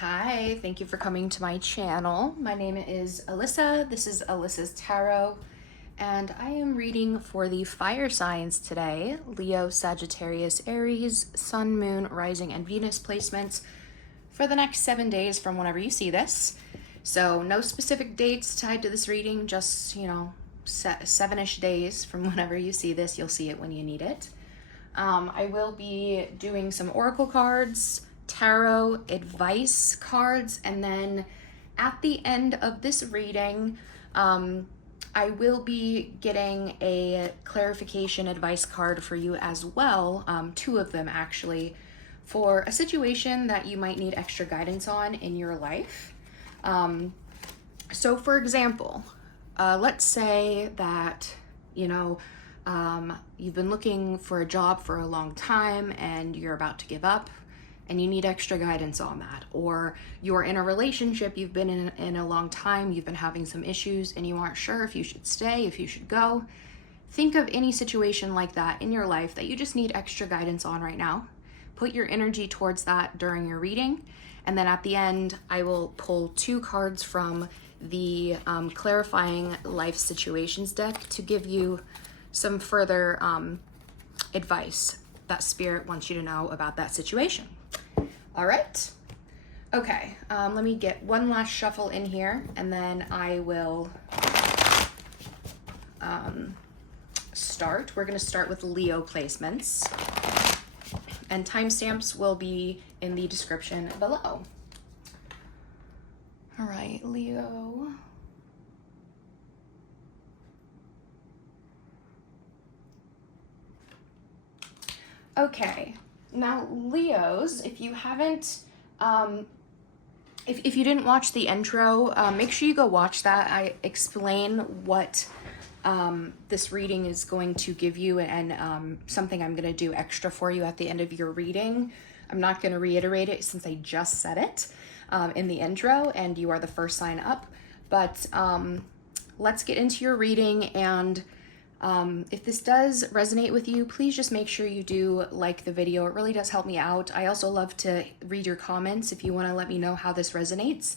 Hi, thank you for coming to my channel. My name is Alyssa. This is Alyssa's Tarot, and I am reading for the fire signs today: Leo, Sagittarius, Aries, Sun, Moon, Rising, and Venus placements for the next 7 days from whenever you see this. So no specific dates tied to this reading, just, 7-ish days from whenever you see this. You'll see it when you need it. I will be doing some oracle cards, tarot advice cards, and then at the end of this reading, I will be getting a clarification advice card for you as well, 2 of them actually, for a situation that you might need extra guidance on in your life. So for example, let's say that, you've been looking for a job for a long time and you're about to give up and you need extra guidance on that. Or you're in a relationship you've been in a long time, you've been having some issues and you aren't sure if you should stay, if you should go. Think of any situation like that in your life that you just need extra guidance on right now. Put your energy towards that during your reading. And then at the end, I will pull 2 cards from the Clarifying Life Situations deck to give you some further advice that Spirit wants you to know about that situation. All right. Okay, let me get one last shuffle in here and then I will start. We're going to start with Leo placements, and timestamps will be in the description below. All right, Leo. Okay, now Leos, if you haven't, if you didn't watch the intro, make sure you go watch that. I explain what this reading is going to give you, and something I'm going to do extra for you at the end of your reading. I'm not going to reiterate it since I just said it in the intro and you are the first sign up, but let's get into your reading. And if this does resonate with you, please just make sure you do like the video. It really does help me out. I also love to read your comments if you want to let me know how this resonates,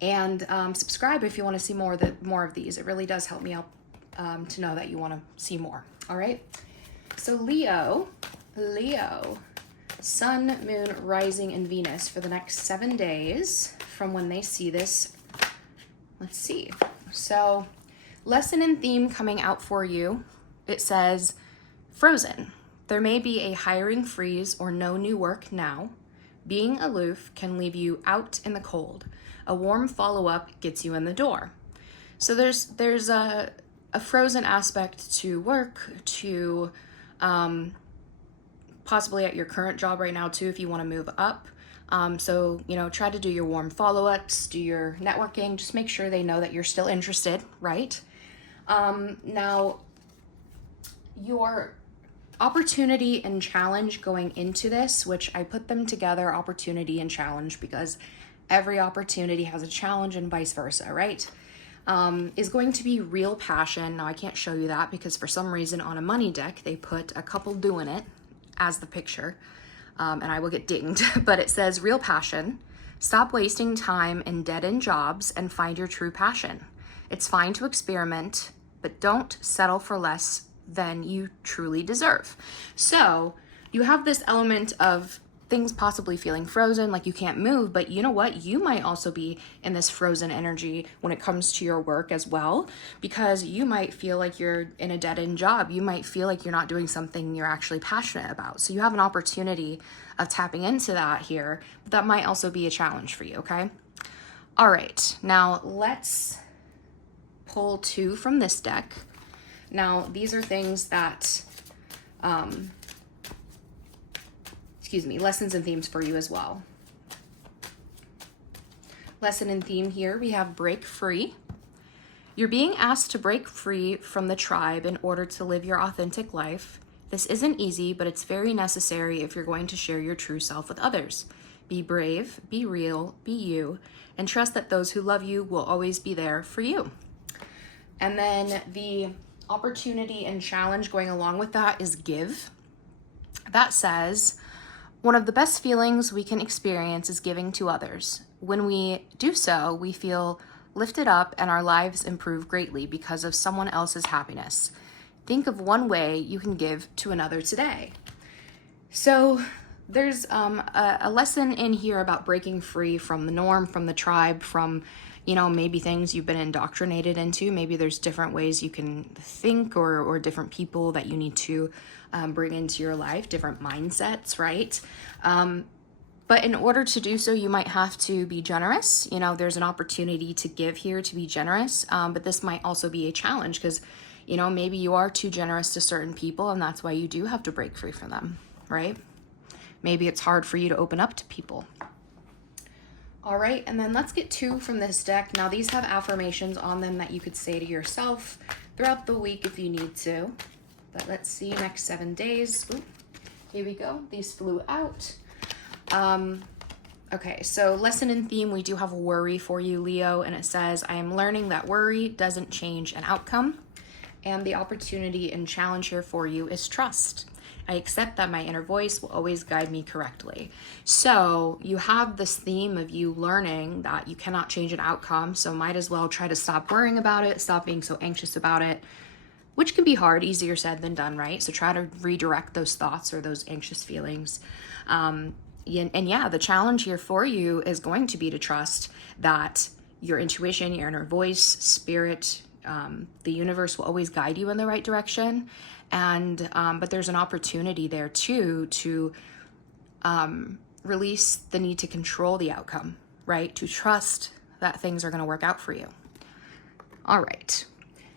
and subscribe if you want to see more of these. It really does help me out to know that you want to see more. All right, so Leo, Sun, Moon, Rising, and Venus for the next 7 days from when they see this. Let's see. So lesson and theme coming out for you. It says, Frozen. There may be a hiring freeze or no new work now. Being aloof can leave you out in the cold. A warm follow-up gets you in the door. So there's a frozen aspect to work, to possibly at your current job right now too, if you want to move up. So, try to do your warm follow-ups, do your networking, just make sure they know that you're still interested, right? Now, your opportunity and challenge going into this, which I put them together, opportunity and challenge, because every opportunity has a challenge and vice versa, right? Is going to be real passion. Now, I can't show you that because for some reason on a money deck, they put a couple doing it as the picture, and I will get dinged, but it says real passion. Stop wasting time in dead-end jobs and find your true passion. It's fine to experiment, but don't settle for less than you truly deserve. So you have this element of things possibly feeling frozen, like you can't move, but you know what? You might also be in this frozen energy when it comes to your work as well, because you might feel like you're in a dead-end job. You might feel like you're not doing something you're actually passionate about. So you have an opportunity of tapping into that here, but that might also be a challenge for you, okay? All right, now let's pull 2 from this deck. Now, these are things that, lessons and themes for you as well. Lesson and theme here, we have break free. You're being asked to break free from the tribe in order to live your authentic life. This isn't easy, but it's very necessary if you're going to share your true self with others. Be brave, be real, be you, and trust that those who love you will always be there for you. And then the opportunity and challenge going along with that is give. That says, One of the best feelings we can experience is giving to others. When we do so, we feel lifted up and our lives improve greatly because of someone else's happiness. Think of one way you can give to another today. So there's a lesson in here about breaking free from the norm, from the tribe, from, you know, maybe things you've been indoctrinated into. Maybe there's different ways you can think, or different people that you need to bring into your life, different mindsets, right? But in order to do so, you might have to be generous. You know, there's an opportunity to give here, to be generous, but this might also be a challenge because, you know, maybe you are too generous to certain people and that's why you do have to break free from them, right? Maybe it's hard for you to open up to people. All right, and then let's get 2 from this deck. Now these have affirmations on them that you could say to yourself throughout the week if you need to. But let's see, next 7 days. Ooh, here we go. These flew out. Okay, so lesson and theme, we do have worry for you, Leo, and it says, I am learning that worry doesn't change an outcome. And the opportunity and challenge here for you is trust. I accept that my inner voice will always guide me correctly. So you have this theme of you learning that you cannot change an outcome, so might as well try to stop worrying about it, stop being so anxious about it, which can be hard, easier said than done, right? So try to redirect those thoughts or those anxious feelings. And yeah, the challenge here for you is going to be to trust that your intuition, your inner voice, spirit, the universe will always guide you in the right direction. And but there's an opportunity there too to release the need to control the outcome, right? To trust that things are going to work out for you. All right.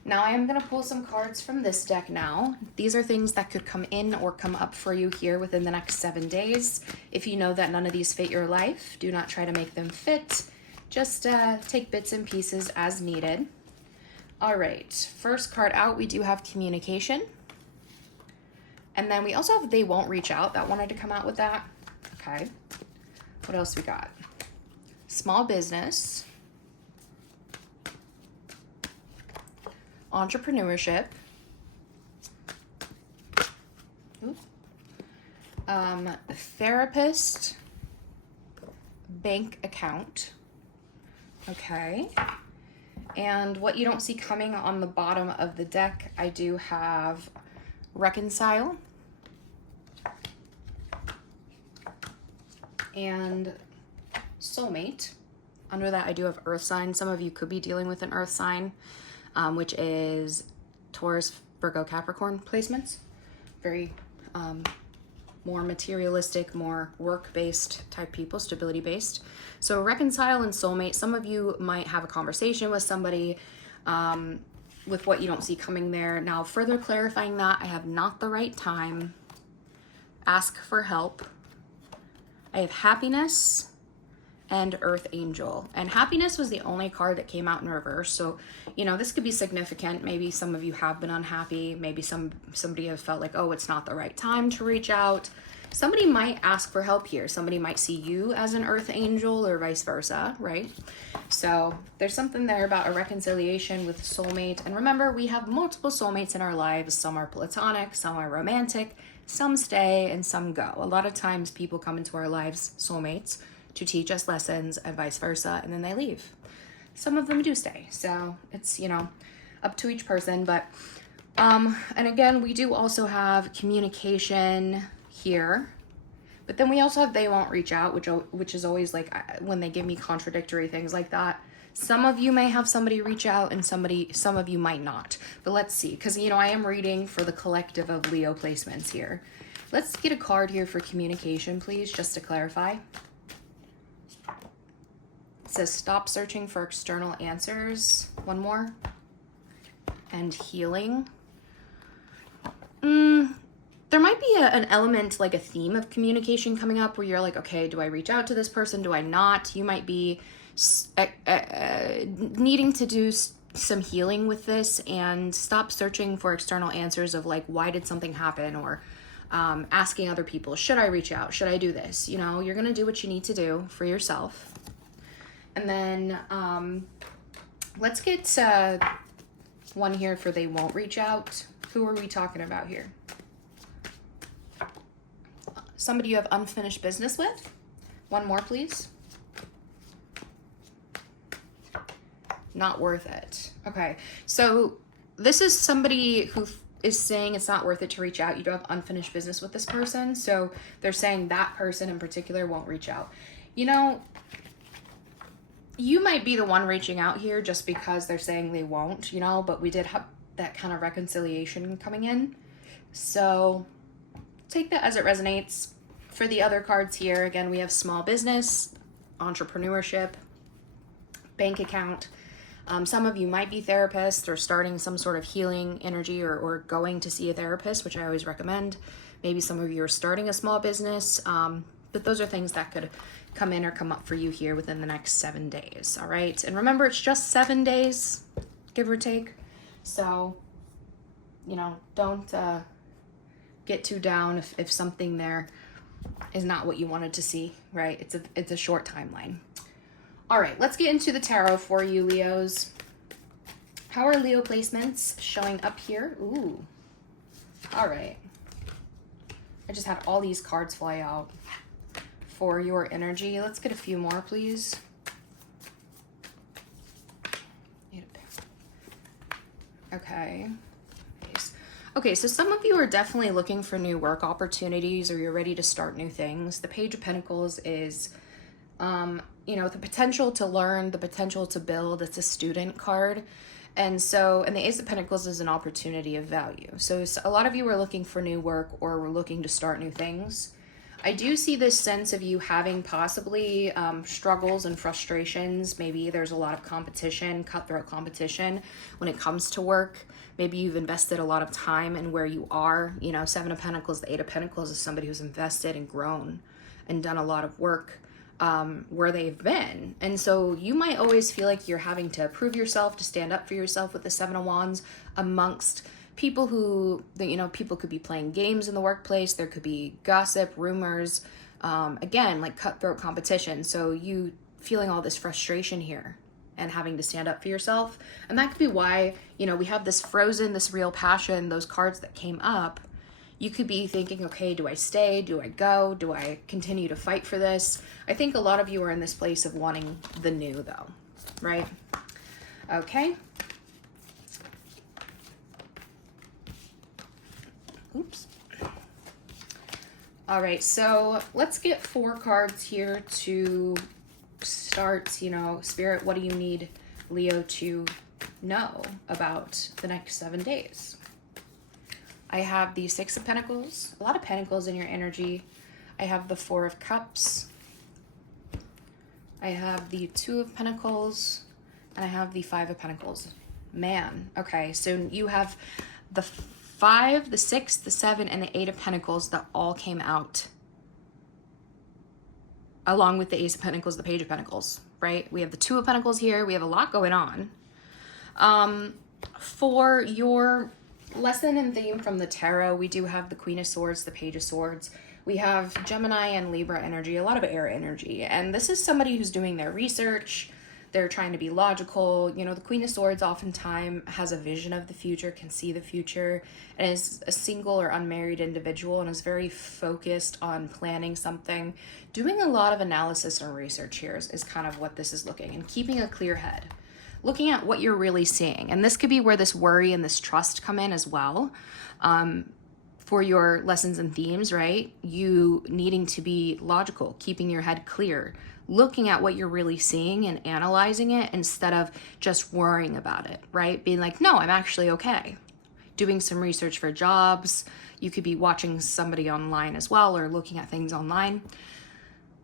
Now I am going to pull some cards from this deck now. These are things that could come in or come up for you here within the next 7 days. If you know that none of these fit your life, do not try to make them fit. Just take bits and pieces as needed. All right. First card out, we do have communication. And then we also have they won't reach out. That wanted to come out with that. Okay. What else we got? Small business. Entrepreneurship. Therapist. Bank account. Okay. And what you don't see coming on the bottom of the deck, I do have reconcile and soulmate. Under that, I do have earth sign. Some of you could be dealing with an earth sign, which is Taurus, Virgo, Capricorn placements. Very more materialistic, more work-based type people, stability-based. So reconcile and soulmate, some of you might have a conversation with somebody with what you don't see coming there. Now, further clarifying that, I have not the right time. Ask for help. I have happiness and earth angel. And happiness was the only card that came out in reverse. So, you know, this could be significant. Maybe some of you have been unhappy. Maybe somebody have felt like, oh, it's not the right time to reach out. Somebody might ask for help here. Somebody might see you as an earth angel or vice versa, right? So there's something there about a reconciliation with soulmate. And remember, we have multiple soulmates in our lives. Some are platonic, some are romantic, some stay and some go. A lot of times people come into our lives, soulmates, to teach us lessons and vice versa, and then they leave. Some of them do stay. So it's, you know, up to each person. But, and again, we do also have communication here, but then we also have they won't reach out, which is always like when they give me contradictory things like that. Some of you may have somebody reach out and some of you might not, but let's see, because you know I am reading for the collective of Leo placements here. Let's get a card here for communication, please, just to clarify. It says stop searching for external answers. One more. And healing. There might be an element, like a theme of communication coming up where you're like, okay, do I reach out to this person? Do I not? You might be needing to do some healing with this and stop searching for external answers of like, why did something happen? Or asking other people, should I reach out? Should I do this? You know, you're going to do what you need to do for yourself. And then let's get one here for they won't reach out. Who are we talking about here? somebody you have unfinished business with. One more, please. Not worth it. Okay, so this is somebody who is saying it's not worth it to reach out. You don't have unfinished business with this person, so they're saying that person in particular won't reach out. You know, you might be the one reaching out here just because they're saying they won't, you know, but we did have that kind of reconciliation coming in. So take that as it resonates. For the other cards here, again, we have small business, entrepreneurship, bank account. Some of you might be therapists or starting some sort of healing energy or going to see a therapist, which I always recommend. Maybe some of you are starting a small business, but those are things that could come in or come up for you here within the next 7 days, all right? And remember, it's just 7 days, give or take. So, you know, don't get too down if something there is not what you wanted to see, right? It's a short timeline. All right, let's get into the tarot for you, Leos. How are Leo placements showing up here? Ooh, all right. I just had all these cards fly out for your energy. Let's get a few more, please. Okay. Okay, so some of you are definitely looking for new work opportunities or you're ready to start new things. The Page of Pentacles is you know, the potential to learn, the potential to build. It's a student card. And the Ace of Pentacles is an opportunity of value. So a lot of you are looking for new work or we're looking to start new things. I do see this sense of you having possibly struggles and frustrations. Maybe there's a lot of competition, cutthroat competition when it comes to work. Maybe you've invested a lot of time in where you are. You know, Seven of Pentacles, the Eight of Pentacles is somebody who's invested and grown and done a lot of work where they've been. And so you might always feel like you're having to prove yourself, to stand up for yourself with the Seven of Wands amongst people who, you know, people could be playing games in the workplace. There could be gossip, rumors, again, like cutthroat competition. So you feeling all this frustration here and having to stand up for yourself. And that could be why, you know, we have this Frozen, this Real Passion, those cards that came up. You could be thinking, okay, do I stay? Do I go? Do I continue to fight for this? I think a lot of you are in this place of wanting the new though, right? Okay. Oops. All right, so let's get 4 cards here to start, you know, Spirit, what do you need Leo to know about the next 7 days? I have the Six of Pentacles, a lot of Pentacles in your energy. I have the Four of Cups. I have the Two of Pentacles, and I have the Five of Pentacles. Man, okay, so you have the 5, the 6, the 7, and the 8 of Pentacles that all came out along with the Ace of Pentacles, the Page of Pentacles, right? We have the Two of Pentacles here. We have a lot going on. For your lesson and theme from the tarot, we do have the Queen of Swords, the Page of Swords. We have Gemini and Libra energy, a lot of air energy. And this is somebody who's doing their research. They're trying to be logical. You know, the Queen of Swords oftentimes has a vision of the future, can see the future, and is a single or unmarried individual and is very focused on planning something. Doing a lot of analysis and research here is kind of what this is looking, and keeping a clear head. Looking at what you're really seeing. And this could be where this worry and this trust come in as well. For your lessons and themes, right? You needing to be logical, keeping your head clear, looking at what you're really seeing and analyzing it instead of just worrying about it, right? Being like, no, I'm actually okay. Doing some research for jobs. You could be watching somebody online as well or looking at things online.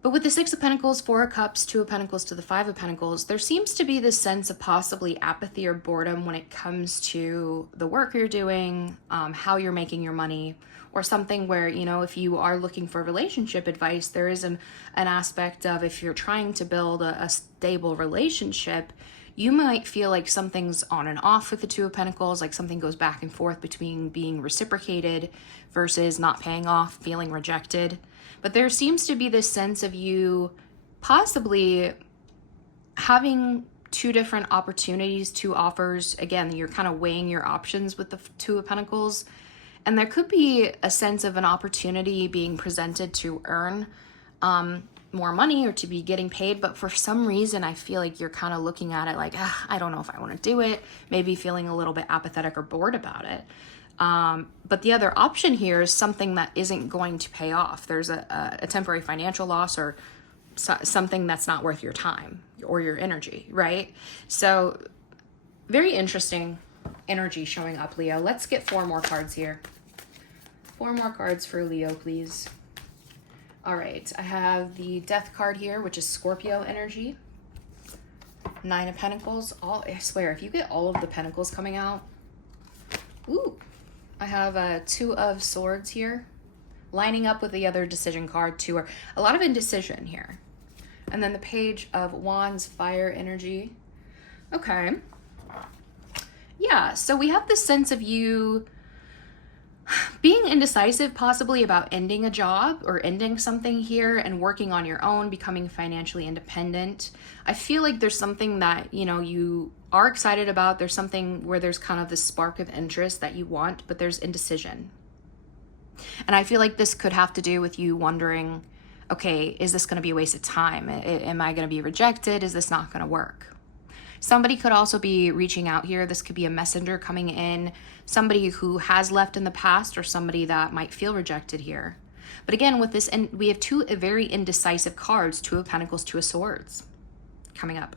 But with the Six of Pentacles, Four of Cups, Two of Pentacles to the Five of Pentacles, there seems to be this sense of possibly apathy or boredom when it comes to the work you're doing, how you're making your money, or something where, you know, if you are looking for relationship advice, there is an aspect of if you're trying to build a stable relationship, you might feel like something's on and off with the Two of Pentacles, like something goes back and forth between being reciprocated versus not paying off, feeling rejected. But there seems to be this sense of you possibly having 2 different opportunities, 2 offers. Again, you're kind of weighing your options with the Two of Pentacles. And there could be a sense of an opportunity being presented to earn more money or to be getting paid. But for some reason, I feel like you're kind of looking at it like, I don't know if I want to do it. Maybe feeling a little bit apathetic or bored about it. But the other option here is something that isn't going to pay off. There's a temporary financial loss or something that's not worth your time or your energy, right? So very interesting energy showing up, Leo. Let's get 4 more cards here. 4 more cards for Leo, please. All right, I have the Death card here, which is Scorpio energy. 9 of Pentacles. I swear, if you get all of the Pentacles coming out. Ooh, I have 2 of Swords here, lining up with the other decision card too. A lot of indecision here. And then the Page of Wands, fire energy. Okay. Yeah, so we have this sense of you being indecisive possibly about ending a job or ending something here and working on your own, becoming financially independent. I feel like there's something that, you are excited about. There's something where there's kind of this spark of interest that you want, but there's indecision. And I feel like this could have to do with you wondering, okay, is this going to be a waste of time? Am I going to be rejected? Is this not going to work? Somebody could also be reaching out here. This could be a messenger coming in, somebody who has left in the past or somebody that might feel rejected here. But again, with this, and we have 2 very indecisive cards, 2 of Pentacles, 2 of Swords coming up.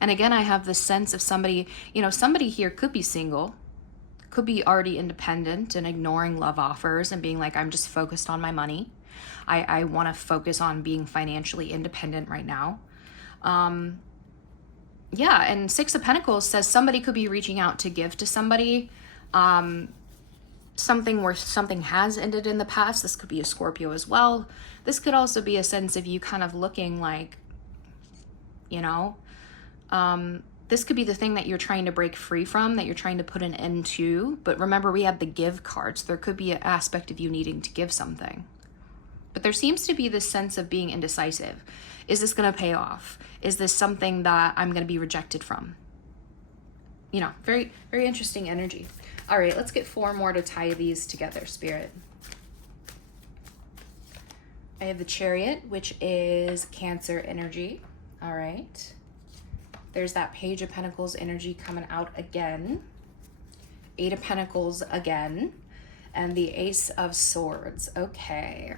And again, I have this sense of somebody, somebody here could be single, could be already independent and ignoring love offers and being like, I'm just focused on my money. I want to focus on being financially independent right now. Yeah, and 6 of Pentacles says somebody could be reaching out to give to somebody, something where something has ended in the past. This could be a Scorpio as well. This could also be a sense of you kind of looking like, this could be the thing that you're trying to break free from, that you're trying to put an end to. But remember, we have the give cards. There could be an aspect of you needing to give something. But there seems to be this sense of being indecisive. Is this going to pay off? Is this something that I'm going to be rejected from? Very, very interesting energy. All right, let's get 4 more to tie these together, Spirit. I have the Chariot, which is Cancer energy. All right. There's that Page of Pentacles energy coming out again. 8 of Pentacles again. And the Ace of Swords. Okay.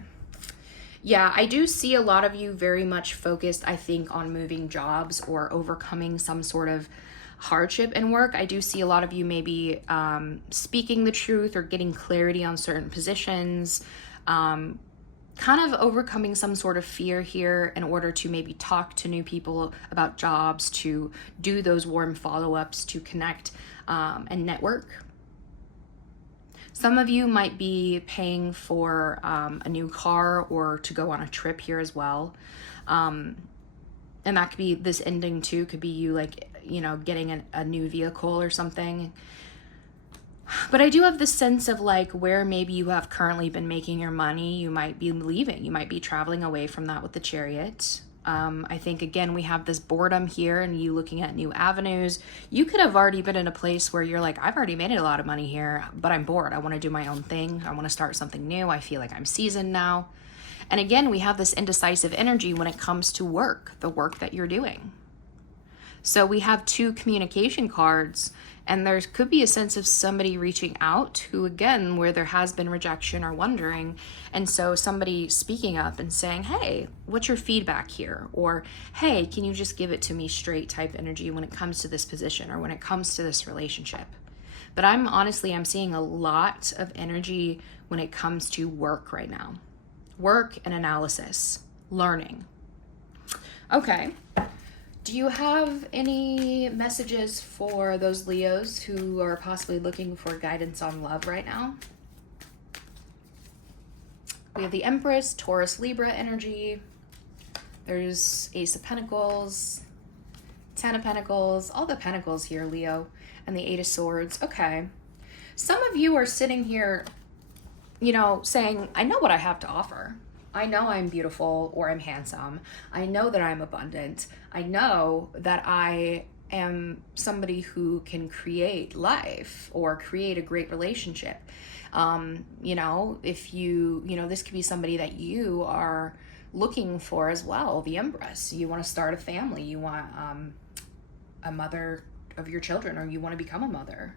Yeah, I do see a lot of you very much focused, I think, on moving jobs or overcoming some sort of hardship in work. I do see a lot of you maybe speaking the truth or getting clarity on certain positions, kind of overcoming some sort of fear here in order to maybe talk to new people about jobs, to do those warm follow-ups, to connect and network. Some of you might be paying for a new car or to go on a trip here as well. And that could be this ending too, could be you getting a new vehicle or something. But I do have this sense of where maybe you have currently been making your money, you might be leaving, you might be traveling away from that with the Chariot. I think, again, we have this boredom here and you looking at new avenues. You could have already been in a place where you're like, I've already made a lot of money here, but I'm bored. I want to do my own thing. I want to start something new. I feel like I'm seasoned now. And again, we have this indecisive energy when it comes to work, the work that you're doing. So we have 2 communication cards, and there could be a sense of somebody reaching out who, again, where there has been rejection or wondering. And so somebody speaking up and saying, hey, what's your feedback here? Or, hey, can you just give it to me straight type energy when it comes to this position or when it comes to this relationship? But I'm seeing a lot of energy when it comes to work right now. Work and analysis, learning. Okay. Do you have any messages for those Leos who are possibly looking for guidance on love right now? We have the Empress, Taurus, Libra energy. There's Ace of Pentacles, 10 of Pentacles, all the Pentacles here, Leo, and the 8 of Swords. Okay. Some of you are sitting here, saying, I know what I have to offer. I know I'm beautiful or I'm handsome. I know that I'm abundant. I know that I am somebody who can create life or create a great relationship. You know, if you know, this could be somebody that you are looking for as well, the Empress. You want to start a family, you want a mother of your children, or you want to become a mother.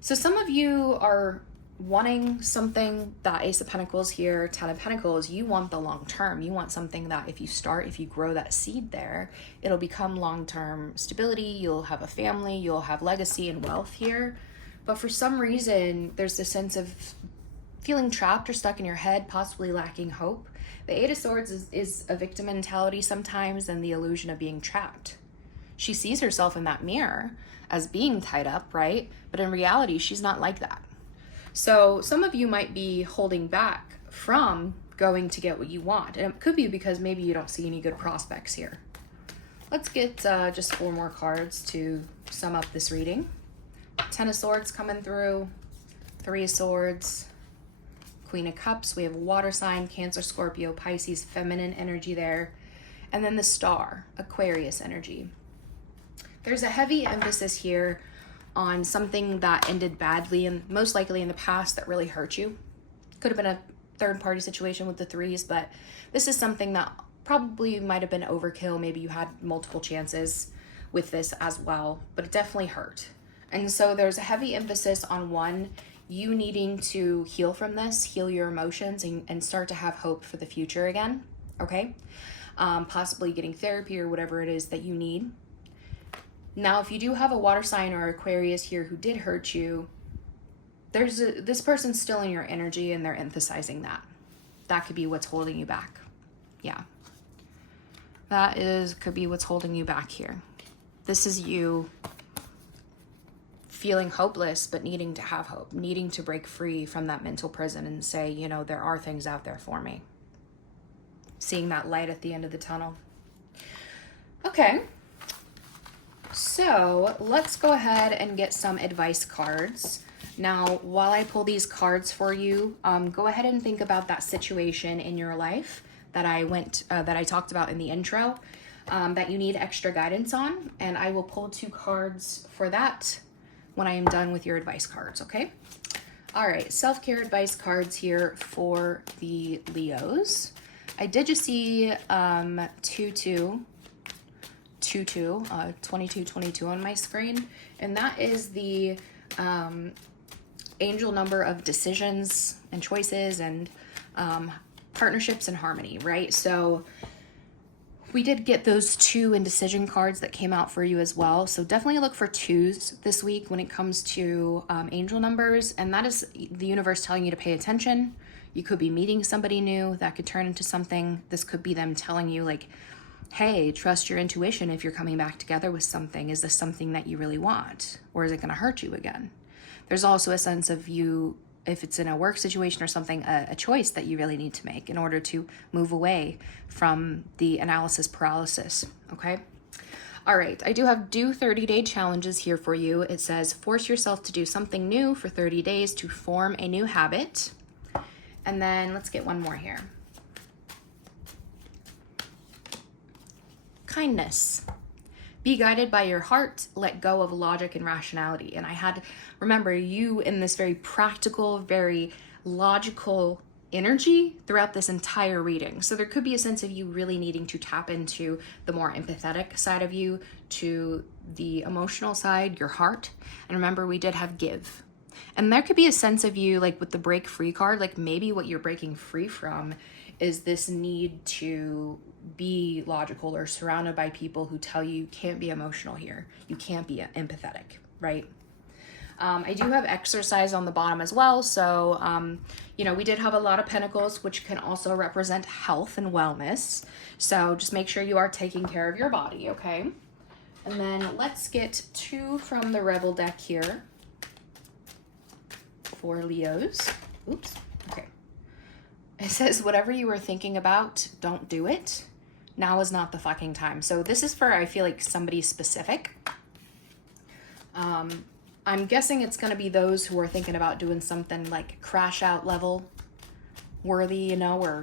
So some of you are wanting something, that Ace of Pentacles here, Ten of Pentacles, you want the long term. You want something that if you grow that seed there, it'll become long-term stability. You'll have a family, you'll have legacy and wealth here. But for some reason, there's this sense of feeling trapped or stuck in your head, possibly lacking hope. The Eight of Swords is a victim mentality sometimes, and the illusion of being trapped. She sees herself in that mirror as being tied up, right? But in reality, she's not like that. So some of you might be holding back from going to get what you want. And it could be because maybe you don't see any good prospects here. Let's get just 4 more cards to sum up this reading. 10 of Swords coming through, 3 of Swords, Queen of Cups. We have water sign, Cancer, Scorpio, Pisces, feminine energy there. And then the Star, Aquarius energy. There's a heavy emphasis here on something that ended badly and most likely in the past that really hurt you. Could have been a third party situation with the 3s, but this is something that probably might have been overkill. Maybe you had multiple chances with this as well, but it definitely hurt. And so there's a heavy emphasis on you needing to heal from this, heal your emotions, and start to have hope for the future again, okay? Possibly getting therapy or whatever it is that you need. Now, if you do have a water sign or Aquarius here who did hurt you, this person's still in your energy and they're emphasizing that. That could be what's holding you back. Yeah. Could be what's holding you back here. This is you feeling hopeless, but needing to have hope, needing to break free from that mental prison and say, you know, there are things out there for me. Seeing that light at the end of the tunnel. Okay. So let's go ahead and get some advice cards. Now, while I pull these cards for you, go ahead and think about that situation in your life that I talked about in the intro, that you need extra guidance on, and I will pull 2 cards for that when I am done with your advice cards, okay? All right, self-care advice cards here for the Leos. I did just see 2222 on my screen, and that is the angel number of decisions and choices and partnerships and harmony, right? So we did get those 2 indecision cards that came out for you as well. So definitely look for 2s this week when it comes to angel numbers, and that is the universe telling you to pay attention. You could be meeting somebody new that could turn into something. This could be them telling you, like, hey, trust your intuition if you're coming back together with something. Is this something that you really want? Or is it going to hurt you again? There's also a sense of you, if it's in a work situation or something, a choice that you really need to make in order to move away from the analysis paralysis, okay? All right, I do have 30-day challenges here for you. It says, force yourself to do something new for 30 days to form a new habit. And then let's get one more here. Kindness. Be guided by your heart, let go of logic and rationality. And remember you in this very practical, very logical energy throughout this entire reading. So there could be a sense of you really needing to tap into the more empathetic side of you, to the emotional side, your heart. And remember, we did have give. And there could be a sense of you, like with the break free card, like maybe what you're breaking free from is this need to be logical or surrounded by people who tell you can't be emotional here. You can't be empathetic, right? I do have exercise on the bottom as well. So, we did have a lot of pentacles, which can also represent health and wellness. So just make sure you are taking care of your body, okay? And then let's get 2 from the Rebel deck here for Leos. Oops, okay. It says, whatever you were thinking about, don't do it. Now is not the fucking time. So this is for, I feel like, somebody specific. I'm guessing it's going to be those who are thinking about doing something like crash out level worthy, or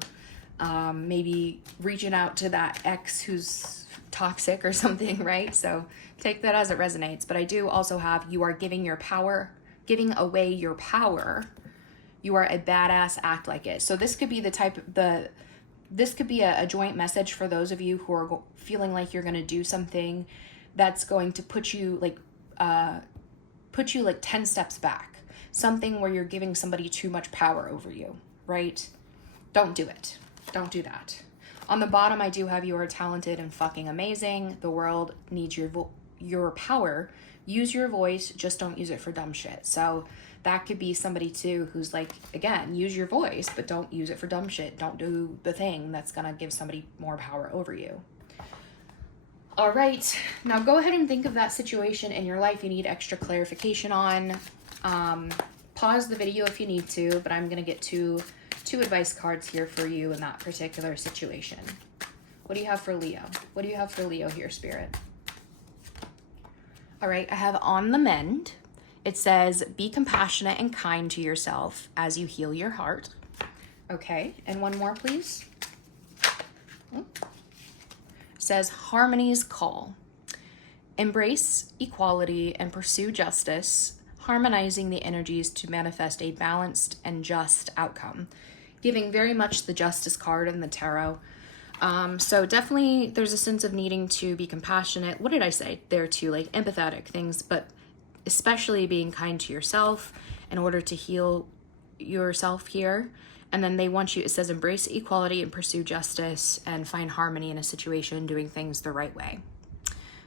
maybe reaching out to that ex who's toxic or something, right? So take that as it resonates. But I do also have, you are giving away your power. You are a badass, act like it. So this could be this could be a joint message for those of you who are feeling like you're going to do something that's going to put you like 10 steps back. Something where you're giving somebody too much power over you, right? Don't do it. Don't do that. On the bottom, I do have, you are talented and fucking amazing. The world needs your power. Use your voice, just don't use it for dumb shit. So that could be somebody too who's like, again, use your voice, but don't use it for dumb shit. Don't do the thing that's gonna give somebody more power over you. All right, now go ahead and think of that situation in your life you need extra clarification on. Pause the video if you need to, but I'm gonna get two advice cards here for you in that particular situation. What do you have for Leo? What do you have for Leo here, Spirit? All right, I have on the mend. It says, be compassionate and kind to yourself as you heal your heart. Okay, and one more, please. It says, harmony's call. Embrace equality and pursue justice, harmonizing the energies to manifest a balanced and just outcome. Giving very much the justice card in the tarot. So definitely there's a sense of needing to be compassionate. What did I say there too? Like empathetic things, but especially being kind to yourself in order to heal yourself here. And then they want you, it says, embrace equality and pursue justice and find harmony in a situation, doing things the right way.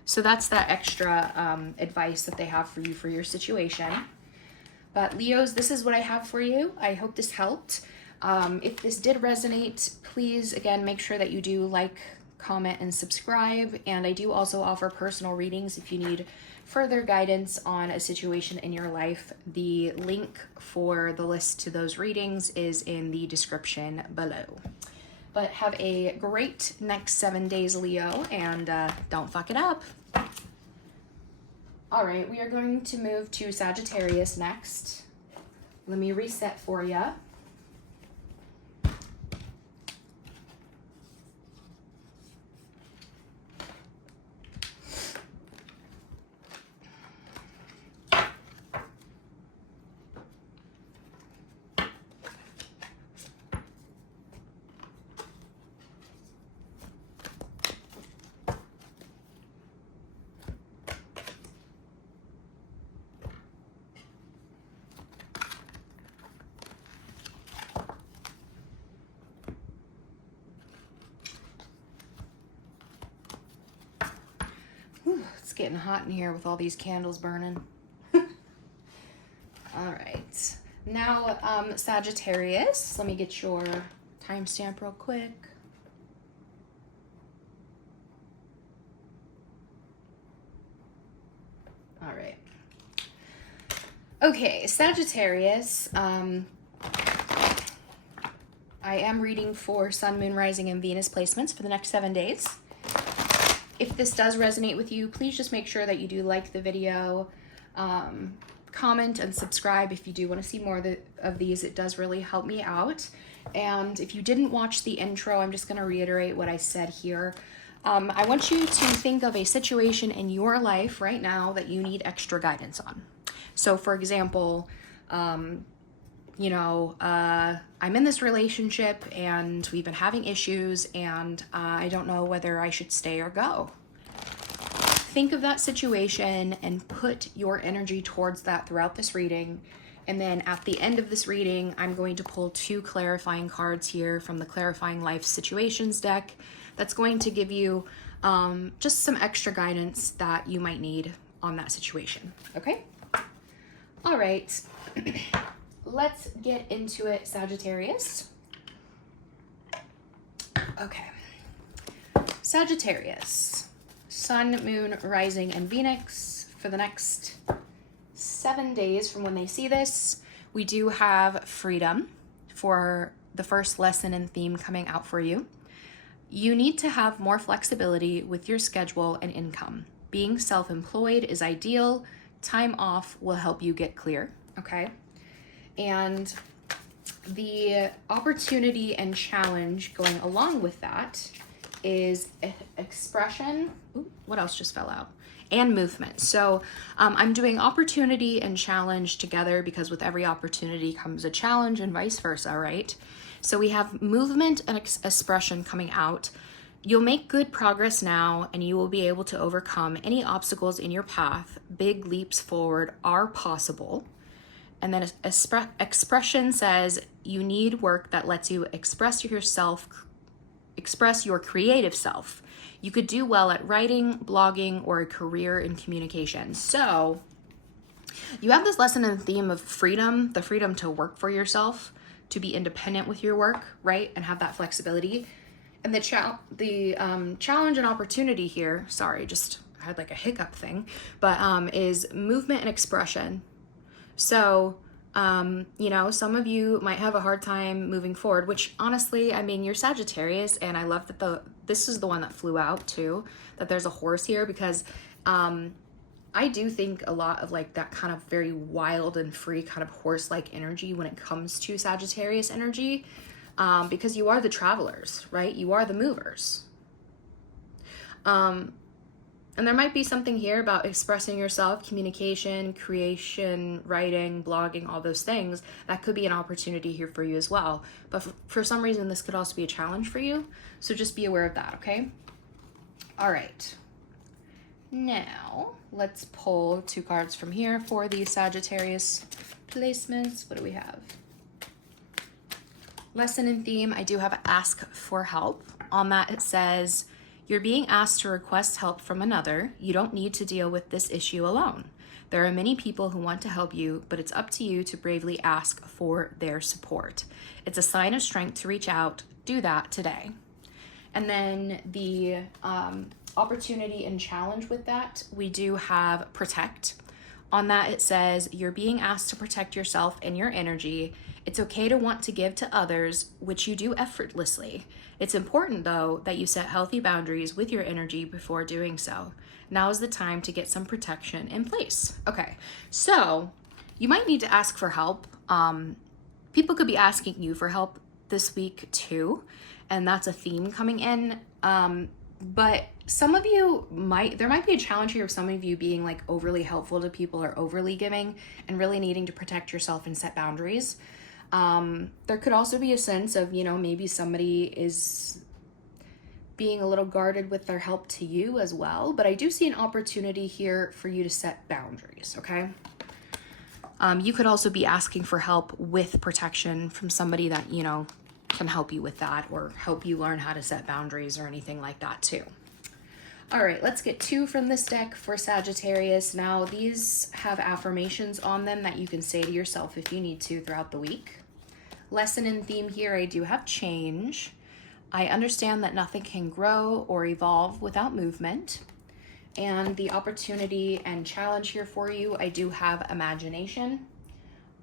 So that's that extra advice that they have for you for your situation. But Leos, this is what I have for you. I hope this helped. If this did resonate, please, again, make sure that you do like, comment, and subscribe. And I do also offer personal readings if you need further guidance on a situation in your life. The link for the list to those readings is in the description below. But have a great next 7 days, Leo, and don't fuck it up. All right, we are going to move to Sagittarius next. Let me reset for you. It's getting hot in here with all these candles burning. All right. Now, Sagittarius, let me get your timestamp real quick. All right. Okay, Sagittarius, I am reading for Sun, Moon, Rising, and Venus placements for the next 7 days. If this does resonate with you, please just make sure that you do like the video, comment, and subscribe if you do want to see more of these. It does really help me out. And if you didn't watch the intro, I'm just going to reiterate what I said here. I want you to think of a situation in your life right now that you need extra guidance on. So for example, you know, I'm in this relationship and we've been having issues and I don't know whether I should stay or go. Think of that situation and put your energy towards that throughout this reading. And then at the end of this reading, I'm going to pull 2 clarifying cards here from the Clarifying Life Situations deck. That's going to give you just some extra guidance that you might need on that situation. Okay? All right. Let's get into it, Sagittarius. Okay. Sagittarius, Sun, Moon, Rising, and Venus for the next 7 days from when they see this. We do have freedom for the first lesson and theme coming out for you. You need to have more flexibility with your schedule and income. Being self-employed is ideal. Time off will help you get clear, okay? And the opportunity and challenge going along with that is expression. Ooh, what else just fell out? And movement. So I'm doing opportunity and challenge together because with every opportunity comes a challenge and vice versa, right? So we have movement and expression coming out. You'll make good progress now and you will be able to overcome any obstacles in your path. Big leaps forward are possible. And then expression says you need work that lets you express yourself, express your creative self. You could do well at writing, blogging, or a career in communication. So you have this lesson in the theme of freedom, the freedom to work for yourself, to be independent with your work, right? And have that flexibility. And the challenge and opportunity here, sorry, just had like a hiccup thing, but is movement and expression. So, you know, some of you might have a hard time moving forward, which honestly, I mean, you're Sagittarius, and I love that this is the one that flew out too, that there's a horse here, because I do think a lot of like that kind of very wild and free kind of horse-like energy when it comes to Sagittarius energy, because you are the travelers, right? You are the movers. And there might be something here about expressing yourself, communication, creation, writing, blogging, all those things. That could be an opportunity here for you as well. But for some reason, this could also be a challenge for you. So just be aware of that, okay? All right. Now, let's pull 2 cards from here for the Sagittarius placements. What do we have? Lesson and theme, I do have ask for help. On that, it says, you're being asked to request help from another. You don't need to deal with this issue alone. There are many people who want to help you, but it's up to you to bravely ask for their support. It's a sign of strength to reach out. Do that today. And then the opportunity and challenge with that, we do have protect. On that, it says, you're being asked to protect yourself and your energy. It's okay to want to give to others, which you do effortlessly. It's important, though, that you set healthy boundaries with your energy before doing so. Now is the time to get some protection in place. Okay, so you might need to ask for help. People could be asking you for help this week too, and that's a theme coming in. But some of you there might be a challenge here of some of you being like overly helpful to people or overly giving and really needing to protect yourself and set boundaries. There could also be a sense of, you know, maybe somebody is being a little guarded with their help to you as well. But I do see an opportunity here for you to set boundaries, okay? You could also be asking for help with protection from somebody that, you know, can help you with that or help you learn how to set boundaries or anything like that too. All right, let's get 2 from this deck for Sagittarius. Now, these have affirmations on them that you can say to yourself if you need to throughout the week. Lesson and theme here, I do have change. I understand that nothing can grow or evolve without movement. And the opportunity and challenge here for you, I do have imagination.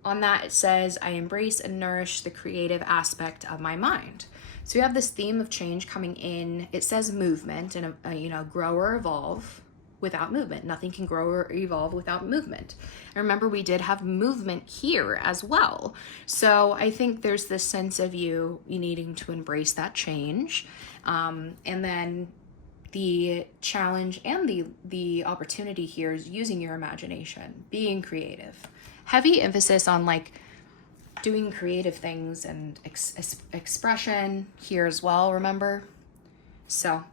On that, it says, I embrace and nourish the creative aspect of my mind. So we have this theme of change coming in. It says movement and, you know, grow or evolve without movement. Nothing can grow or evolve without movement. And remember, we did have movement here as well. So I think there's this sense of you needing to embrace that change. And then the challenge and the opportunity here is using your imagination, being creative. Heavy emphasis on like doing creative things and expression here as well, remember? So,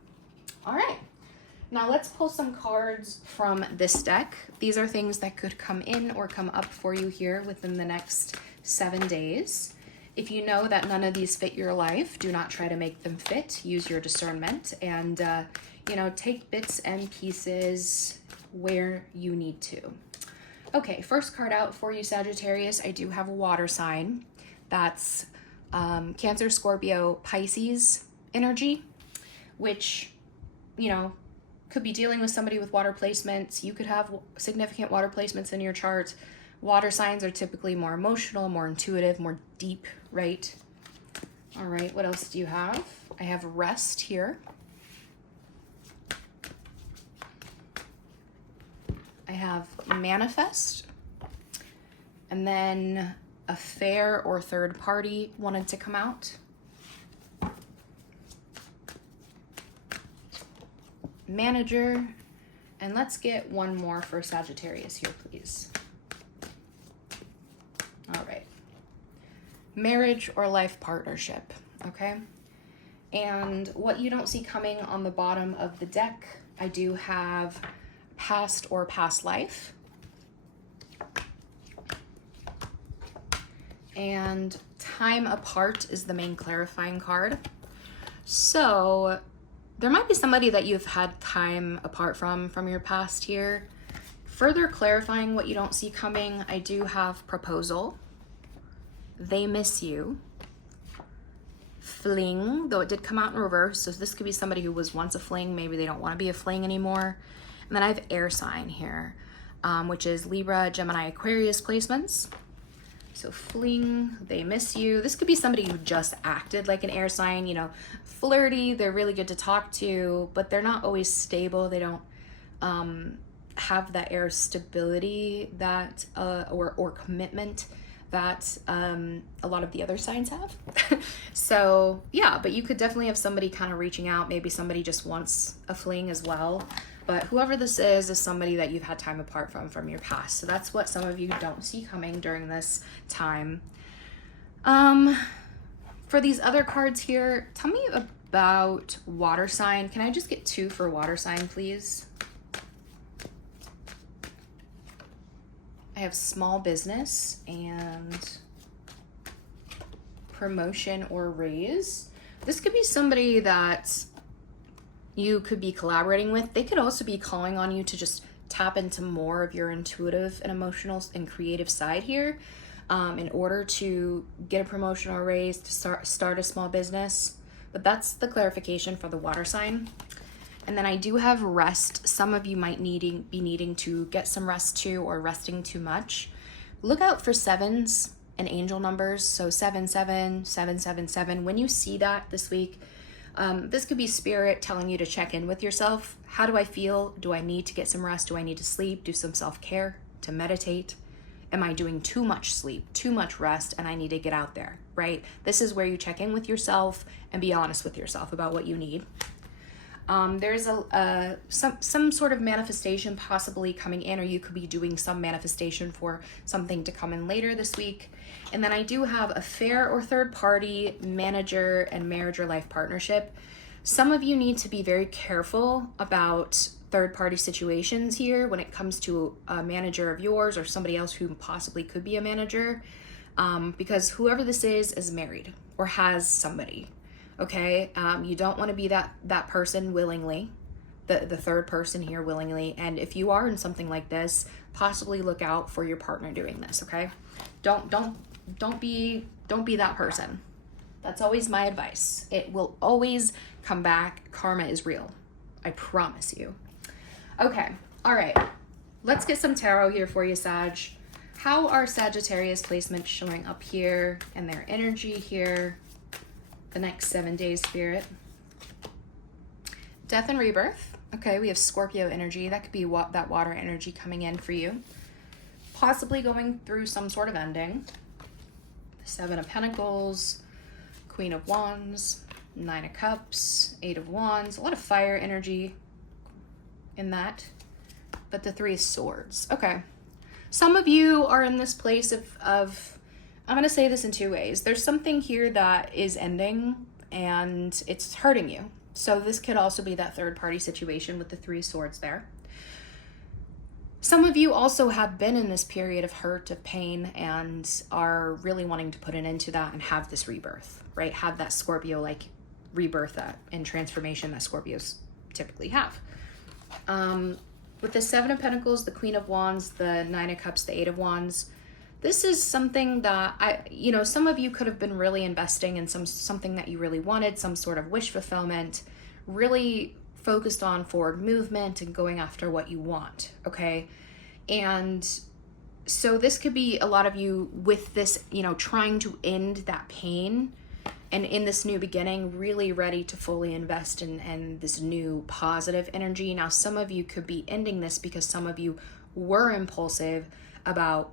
all right. Now let's pull some cards from this deck. These are things that could come in or come up for you here within the next 7 days. If you know that none of these fit your life, do not try to make them fit. Use your discernment and, you know, take bits and pieces where you need to. Okay, first card out for you, Sagittarius. I do have a water sign. That's Cancer, Scorpio, Pisces energy, which, you know, could be dealing with somebody with water placements. You could have significant water placements in your chart. Water signs are typically more emotional, more intuitive, more deep, right? All right, what else do you have? I have rest here. I have manifest, and then affair or third party wanted to come out. Manager, and let's get one more for Sagittarius here, please. All right. Marriage or life partnership, okay? And what you don't see coming on the bottom of the deck, I do have past or past life. And time apart is the main clarifying card. So there might be somebody that you've had time apart from your past here. Further clarifying what you don't see coming, I do have proposal. They miss you. Fling, though it did come out in reverse, so this could be somebody who was once a fling, maybe they don't want to be a fling anymore. And then I have air sign here, which is Libra, Gemini, Aquarius placements. So fling, they miss you. This could be somebody who just acted like an air sign, you know, flirty, they're really good to talk to, but they're not always stable. They don't have that air stability that, or commitment that a lot of the other signs have. So yeah, but you could definitely have somebody kind of reaching out. Maybe somebody just wants a fling as well. But whoever this is somebody that you've had time apart from your past. So that's what some of you don't see coming during this time. For these other cards here, tell me about water sign. Can I just get 2 for water sign, please? I have small business and promotion or raise. This could be somebody that you could be collaborating with. They could also be calling on you to just tap into more of your intuitive and emotional and creative side here in order to get a promotion or raise, to start a small business. But that's the clarification for the water sign. And then I do have rest. Some of you might be needing to get some rest too, or resting too much. Look out for 7s and angel numbers. So 77, 777. When you see that this week, this could be spirit telling you to check in with yourself. How do I feel? Do I need to get some rest? Do I need to sleep? Do some self-care? To meditate? Am I doing too much sleep, too much rest, and I need to get out there, right? This is where you check in with yourself and be honest with yourself about what you need. There's some sort of manifestation possibly coming in, or you could be doing some manifestation for something to come in later this week. And then I do have affair or third party, manager, and marriage or life partnership. Some of you need to be very careful about third party situations here when it comes to a manager of yours or somebody else who possibly could be a manager, because whoever this is married or has somebody. Okay, you don't want to be that person willingly, the third person here willingly. And if you are in something like this, possibly look out for your partner doing this. Okay, don't be that person. That's always my advice. It will always come back. Karma is real. I promise you. Okay, all right. Let's get some tarot here for you, Sag. How are Sagittarius placements showing up here and their energy here? The next 7 days, Spirit. Death and rebirth. Okay, we have Scorpio energy. That could be that water energy coming in for you. Possibly going through some sort of ending. 7 of Pentacles, Queen of Wands, 9 of Cups, 8 of Wands. A lot of fire energy in that. But the 3 of Swords. Okay. Some of you are in this place of I'm going to say this in 2 ways. There's something here that is ending and it's hurting you. So this could also be that third party situation with the 3 of Swords there. Some of you also have been in this period of hurt, of pain, and are really wanting to put an end to that and have this rebirth, right? Have that Scorpio-like rebirth and transformation that Scorpios typically have. With the 7 of Pentacles, the Queen of Wands, the 9 of Cups, the 8 of Wands, this is something that some of you could have been really investing in something that you really wanted, some sort of wish fulfillment, really focused on forward movement and going after what you want, okay? And so this could be a lot of you with this, trying to end that pain and in this new beginning, really ready to fully invest in this new positive energy. Now, some of you could be ending this because some of you were impulsive about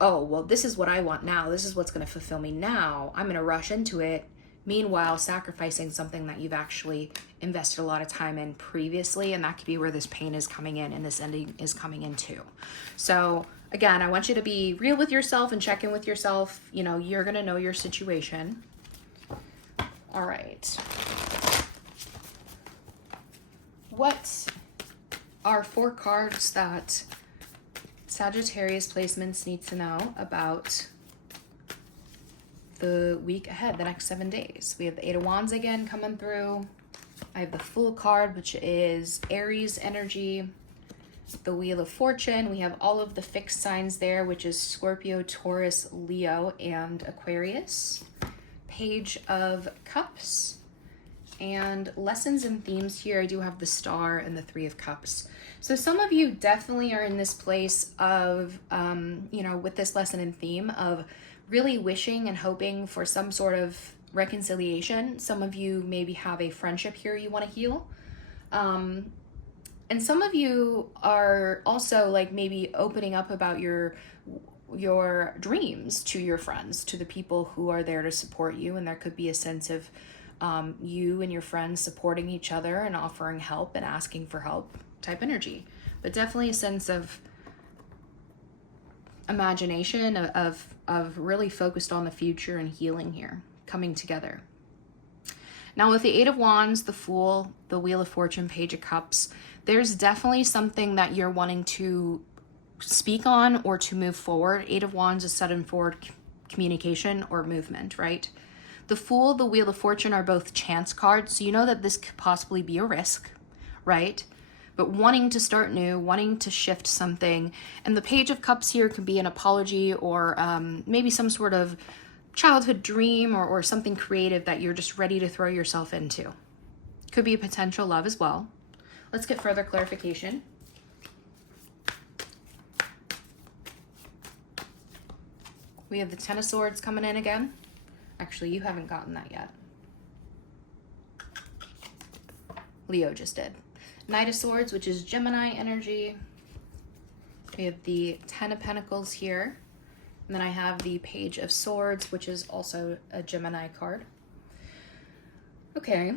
oh, well, this is what I want now. This is what's going to fulfill me now. I'm going to rush into it. Meanwhile, sacrificing something that you've actually invested a lot of time in previously. And that could be where this pain is coming in and this ending is coming in too. So again, I want you to be real with yourself and check in with yourself. You know, you're going to know your situation. All right. What are 4 cards that Sagittarius placements need to know about the week ahead, the next 7 days? We have the 8 of Wands again coming through. I have the Fool card, which is Aries energy. The Wheel of Fortune. We have all of the fixed signs there, which is Scorpio, Taurus, Leo, and Aquarius. Page of Cups. And lessons and themes here, I do have the Star and the 3 of Cups. So some of you definitely are in this place of, you know, with this lesson and theme of really wishing and hoping for some sort of reconciliation. Some of you maybe have a friendship here you want to heal. And some of you are also like maybe opening up about your dreams to your friends, to the people who are there to support you. And there could be a sense of you and your friends supporting each other and offering help and asking for help type energy. But definitely a sense of imagination, of really focused on the future and healing here, coming together. Now with the 8 of Wands, the Fool, the Wheel of Fortune, Page of Cups, there's definitely something that you're wanting to speak on or to move forward. 8 of Wands is sudden forward communication or movement, right? The Fool, the Wheel of Fortune are both chance cards, so you know that this could possibly be a risk, right? But wanting to start new, wanting to shift something. And the Page of Cups here could be an apology or maybe some sort of childhood dream or something creative that you're just ready to throw yourself into. Could be a potential love as well. Let's get further clarification. We have the 10 of Swords coming in again. Actually, you haven't gotten that yet. Leo just did. Knight of Swords, which is Gemini energy. We have the 10 of Pentacles here. And then I have the Page of Swords, which is also a Gemini card. Okay.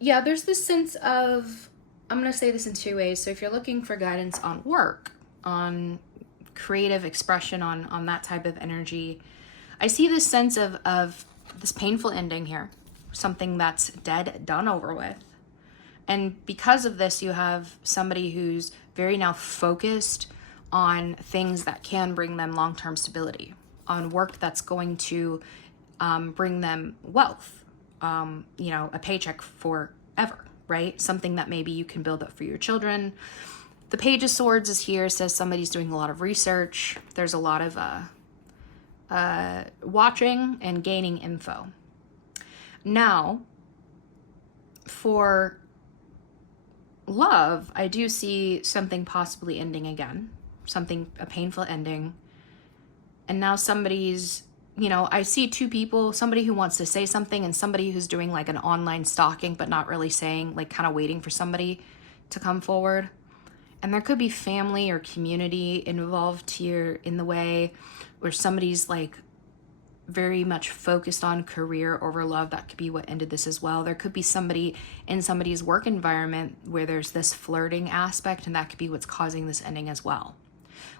Yeah, there's this sense of, I'm going to say this in 2 ways. So if you're looking for guidance on work, on creative expression, on that type of energy, I see this sense of this painful ending here. Something that's dead, done, over with. And because of this, you have somebody who's very now focused on things that can bring them long-term stability, on work that's going to bring them wealth, you know, a paycheck forever, right? Something that maybe you can build up for your children. The Page of Swords is here, says somebody's doing a lot of research. There's a lot of watching and gaining info. Now, for love, I do see something possibly ending again, a painful ending. And now somebody's, you know, I see 2 people, somebody who wants to say something and somebody who's doing like an online stalking, but not really saying, like kind of waiting for somebody to come forward. And there could be family or community involved here in the way where somebody's like very much focused on career over love. That could be what ended this as well. There could be somebody in somebody's work environment where there's this flirting aspect, and that could be what's causing this ending as well.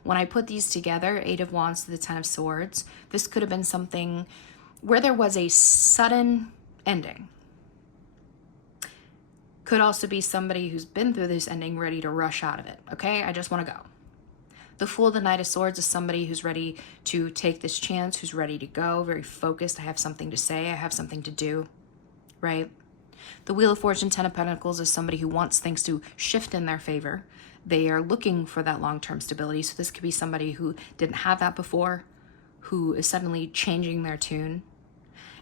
When I put these together, 8 of Wands to the 10 of Swords, this could have been something where there was a sudden ending. Could also be somebody who's been through this ending ready to rush out of it. Okay, I just want to go. The Fool, the Knight of Swords, is somebody who's ready to take this chance, who's ready to go, very focused. I have something to say, I have something to do, right? The Wheel of Fortune, 10 of Pentacles, is somebody who wants things to shift in their favor. They are looking for that long-term stability. So this could be somebody who didn't have that before, who is suddenly changing their tune.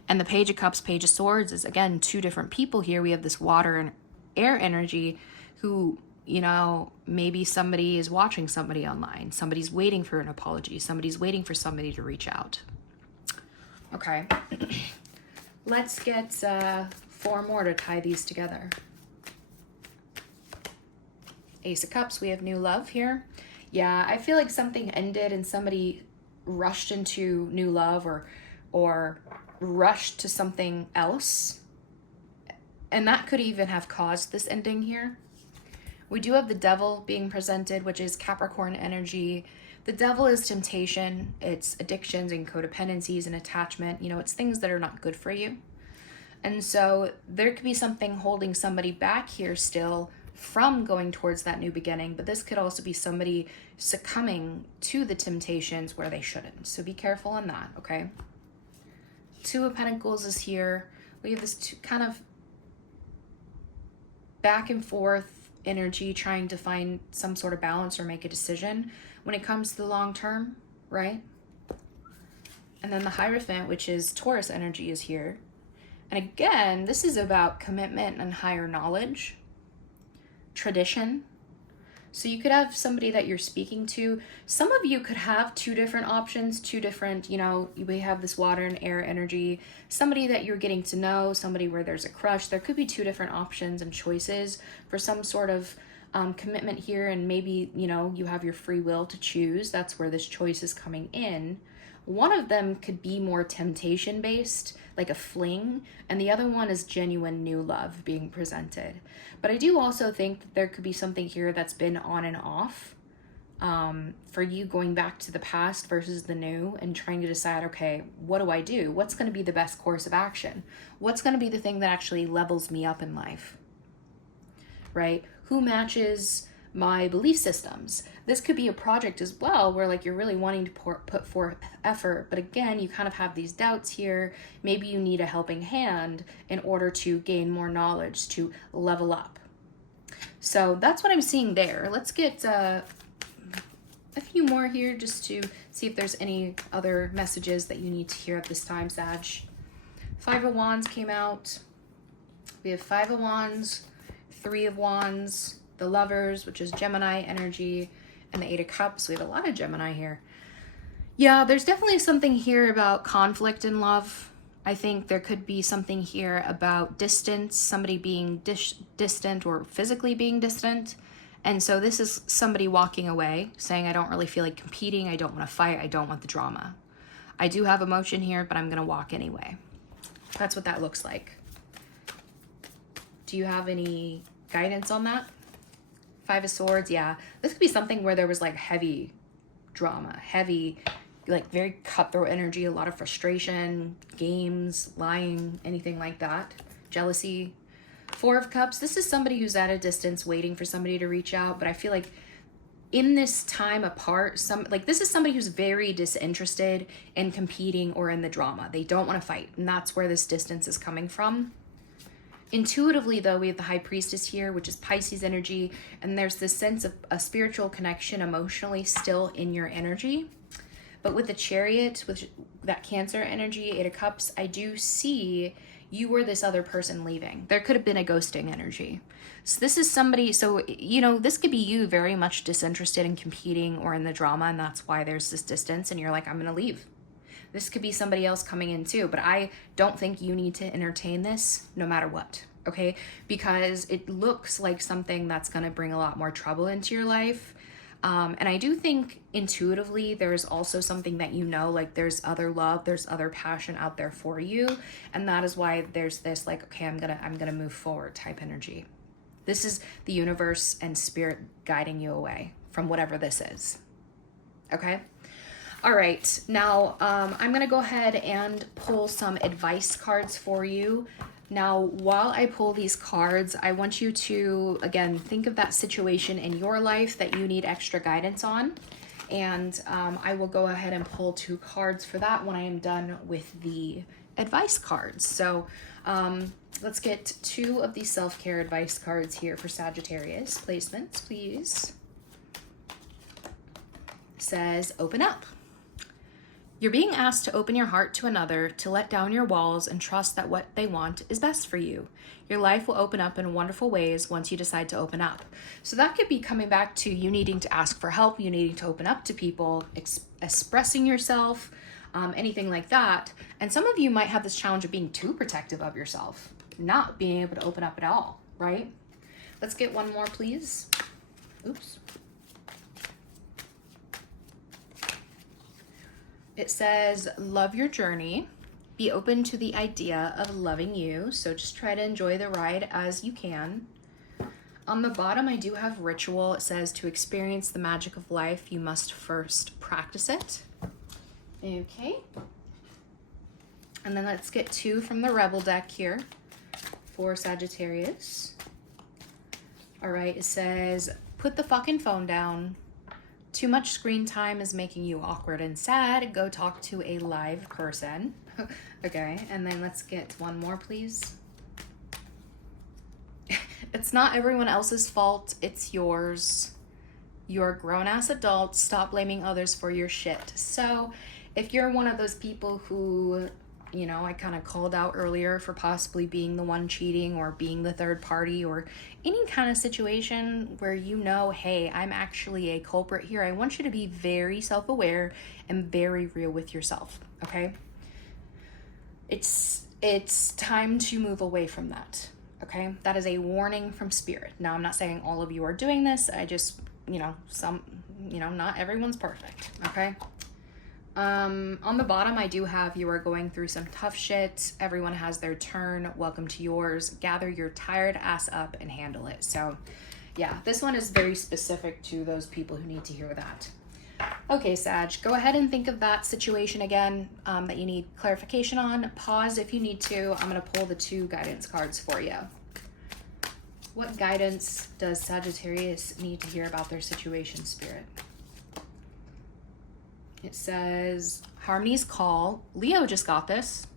And the Page of Cups, Page of Swords is, again, 2 different people here. We have this water and air energy who, you know, maybe somebody is watching somebody online. Somebody's waiting for an apology. Somebody's waiting for somebody to reach out. Okay. Let's get 4 more to tie these together. Ace of Cups, we have new love here. Yeah, I feel like something ended and somebody rushed into new love or rushed to something else. And that could even have caused this ending here. We do have the devil being presented, which is Capricorn energy. The devil is temptation. It's addictions and codependencies and attachment. You know, it's things that are not good for you. And so there could be something holding somebody back here still from going towards that new beginning, but this could also be somebody succumbing to the temptations where they shouldn't. So be careful on that, okay? Two of Pentacles is here. We have this kind of back and forth energy trying to find some sort of balance or make a decision when it comes to the long term, right? And then the Hierophant, which is Taurus energy, is here. And again, this is about commitment and higher knowledge, tradition. So you could have somebody that you're speaking to. Some of you could have two different options, two different, you know, we have this water and air energy, somebody that you're getting to know, somebody where there's a crush. There could be two different options and choices for some sort of commitment here. And maybe, you know, you have your free will to choose. That's where this choice is coming in. One of them could be more temptation based, like a fling, and the other one is genuine new love being presented. But I do also think that there could be something here that's been on and off for you going back to the past versus the new and trying to decide, okay, what do I do? What's going to be the best course of action? What's going to be the thing that actually levels me up in life, right? Who matches my belief systems? This could be a project as well where like you're really wanting to put forth effort, but again, you kind of have these doubts here. Maybe you need a helping hand in order to gain more knowledge, to level up. So that's what I'm seeing there. Let's get a few more here just to see if there's any other messages that you need to hear at this time, Sag. Five of Wands came out. We have Five of Wands, Three of Wands, the Lovers, which is Gemini energy, and the Eight of Cups. We have a lot of Gemini here. Yeah, there's definitely something here about conflict in love. I think there could be something here about distance, somebody being distant or physically being distant. And so this is somebody walking away, saying, I don't really feel like competing. I don't want to fight. I don't want the drama. I do have emotion here, but I'm going to walk anyway. That's what that looks like. Do you have any guidance on that? Five of Swords, yeah. This could be something where there was like heavy drama, heavy, like very cutthroat energy, a lot of frustration, games, lying, anything like that. Jealousy. Four of Cups, this is somebody who's at a distance waiting for somebody to reach out, but I feel like in this time apart, this is somebody who's very disinterested in competing or in the drama. They don't want to fight, and that's where this distance is coming from. Intuitively, though, we have the High Priestess here, which is Pisces energy, and there's this sense of a spiritual connection emotionally still in your energy. But with the Chariot, with that Cancer energy, Eight of Cups, I do see you or this other person leaving. There could have been a ghosting energy. So this is somebody, so, you know, this could be you very much disinterested in competing or in the drama, and that's why there's this distance, and you're like, I'm going to leave. This could be somebody else coming in too, but I don't think you need to entertain this no matter what, okay? Because it looks like something that's gonna bring a lot more trouble into your life. And I do think intuitively there's also something that you know, like there's other love, there's other passion out there for you. And that is why there's this like, okay, I'm gonna move forward type energy. This is the universe and spirit guiding you away from whatever this is, okay? All right, now I'm gonna go ahead and pull some advice cards for you. Now, while I pull these cards, I want you to, again, think of that situation in your life that you need extra guidance on. And I will go ahead and pull two cards for that when I am done with the advice cards. So let's get two of these self-care advice cards here for Sagittarius. Placements, please. Says, open up. You're being asked to open your heart to another, to let down your walls and trust that what they want is best for you. Your life will open up in wonderful ways once you decide to open up. So that could be coming back to you needing to ask for help, you needing to open up to people, expressing yourself, anything like that. And some of you might have this challenge of being too protective of yourself, not being able to open up at all, right? Let's get one more, please. Oops. It says, love your journey. Be open to the idea of loving you. So just try to enjoy the ride as you can. On the bottom, I do have ritual. It says, to experience the magic of life, you must first practice it. Okay. And then let's get 2 from the Rebel deck here for Sagittarius. All right, it says, put the fucking phone down. Too much screen time is making you awkward and sad. Go talk to a live person. Okay, and then let's get 1 more, please. It's not everyone else's fault, it's yours. You're a grown-ass adult. Stop blaming others for your shit. So if you're one of those people who, you know, I kind of called out earlier for possibly being the one cheating or being the third party or any kind of situation where you know, hey, I'm actually a culprit here, I want you to be very self-aware and very real with yourself, okay? It's time to move away from that, okay? That is a warning from spirit. Now, I'm not saying all of you are doing this. I just, not everyone's perfect, okay? On the bottom, I do have, you are going through some tough shit. Everyone has their turn. Welcome to yours. Gather your tired ass up and handle it. So yeah, this one is very specific to those people who need to hear that. Okay, Sag, go ahead and think of that situation again that you need clarification on. Pause if you need to. I'm going to pull the 2 guidance cards for you. What guidance does Sagittarius need to hear about their situation, Spirit? It says, Harmony's call. Leo just got this.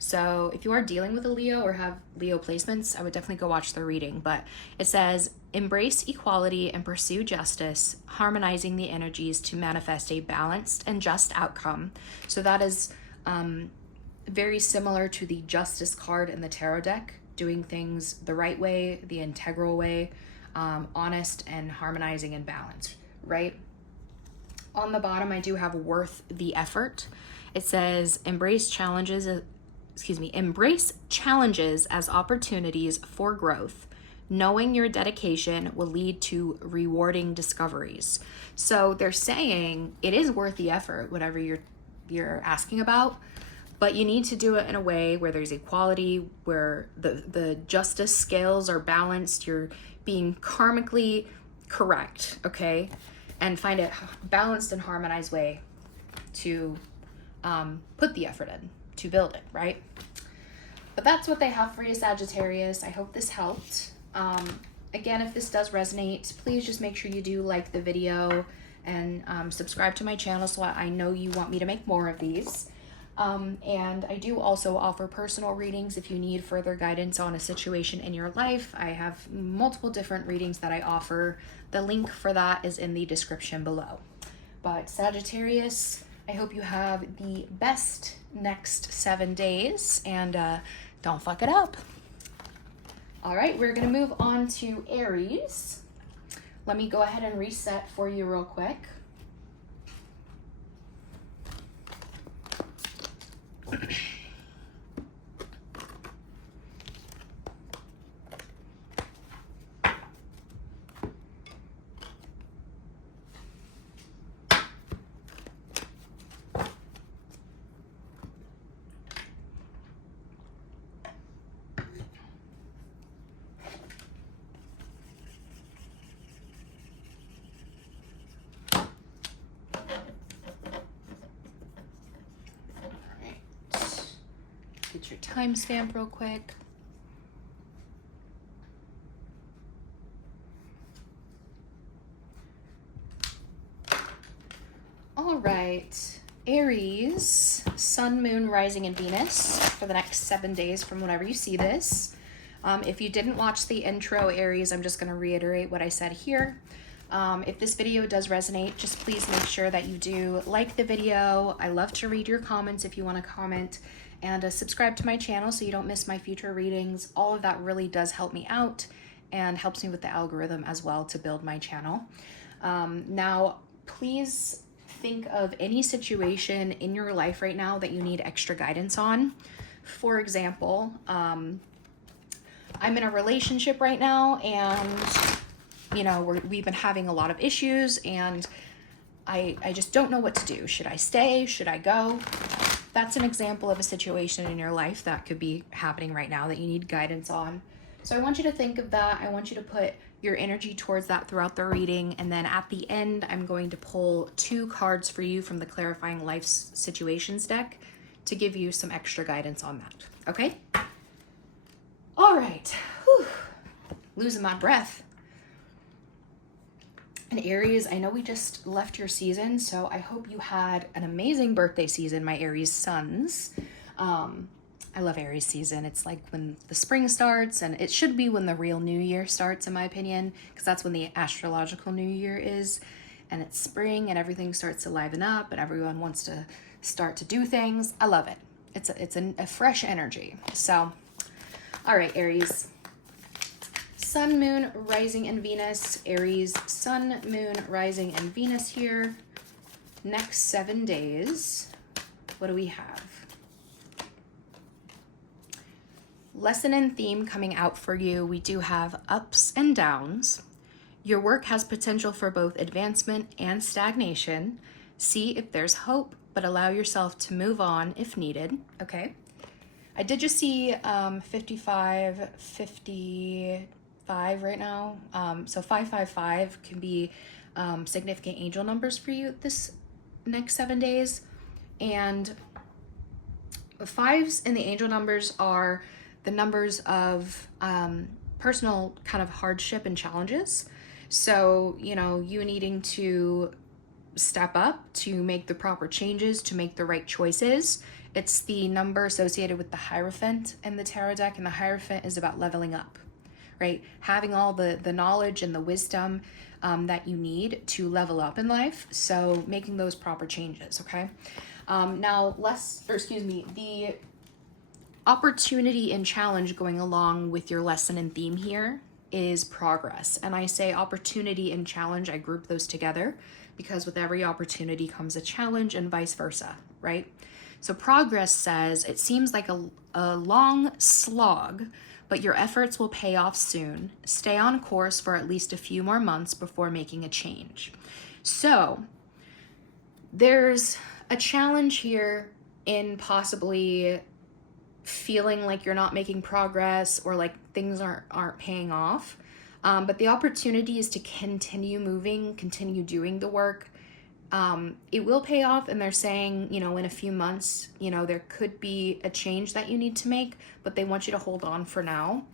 So if you are dealing with a Leo or have Leo placements, I would definitely go watch the reading. But it says, embrace equality and pursue justice, harmonizing the energies to manifest a balanced and just outcome. So that is very similar to the Justice card in the tarot deck, doing things the right way, the integral way, honest and harmonizing and balanced, right? On the bottom, I do have worth the effort. It says, embrace challenges as opportunities for growth. Knowing your dedication will lead to rewarding discoveries. So they're saying it is worth the effort, whatever you're asking about, but you need to do it in a way where there's equality, where the justice scales are balanced, you're being karmically correct, okay? And find a balanced and harmonized way to put the effort in, to build it, right? But that's what they have for you, Sagittarius. I hope this helped. Again, if this does resonate, please just make sure you do like the video and subscribe to my channel so I know you want me to make more of these. And I do also offer personal readings if you need further guidance on a situation in your life. I have multiple different readings that I offer. The link for that is in the description below. But Sagittarius, I hope you have the best next 7 days and don't fuck it up. All right, we're gonna move on to Aries. Let me go ahead and reset for you real quick. Get your timestamp real quick. All right, Aries, Sun, Moon, Rising, and Venus for the next 7 days from whenever you see this. If you didn't watch the intro, Aries, I'm just going to reiterate what I said here. If this video does resonate, just please make sure that you do like the video. I love to read your comments if you want to comment, and subscribe to my channel so you don't miss my future readings. All of that really does help me out and helps me with the algorithm as well to build my channel. Now, please think of any situation in your life right now that you need extra guidance on. For example, I'm in a relationship right now and we've been having a lot of issues, and I just don't know what to do. Should I stay? Should I go? That's an example of a situation in your life that could be happening right now that you need guidance on. So I want you to think of that. I want you to put your energy towards that throughout the reading. And then at the end, I'm going to pull 2 cards for you from the Clarifying Life Situations deck to give you some extra guidance on that. Okay? All right. Whew. Losing my breath. And Aries, I know we just left your season, so I hope you had an amazing birthday season, my Aries sons. I love Aries season. It's like when the spring starts, and it should be when the real new year starts, in my opinion, because that's when the astrological new year is, and it's spring, and everything starts to liven up, and everyone wants to start to do things. I love it. It's a fresh energy. So, all right, Aries. Sun, Moon, Rising, and Venus. Aries, Sun, Moon, Rising, and Venus here. Next 7 days. What do we have? Lesson and theme coming out for you. We do have ups and downs. Your work has potential for both advancement and stagnation. See if there's hope, but allow yourself to move on if needed. Okay. I did just see 55, 55 right now. So 555 can be significant angel numbers for you this next 7 days. And 5s in the angel numbers are the numbers of personal kind of hardship and challenges. So, you know, you needing to step up to make the proper changes, to make the right choices. It's the number associated with the Hierophant in the tarot deck, and the Hierophant is about leveling up, right? Having all the knowledge and the wisdom that you need to level up in life. So making those proper changes, okay? Now, the opportunity and challenge going along with your lesson and theme here is progress. And I say opportunity and challenge, I group those together because with every opportunity comes a challenge and vice versa, right? So progress says it seems like a long slog, but your efforts will pay off soon. Stay on course for at least a few more months before making a change. So there's a challenge here in possibly feeling like you're not making progress or like things aren't paying off. But the opportunity is to continue moving, continue doing the work. It will pay off, and they're saying, you know, in a few months, you know, there could be a change that you need to make, but they want you to hold on for now.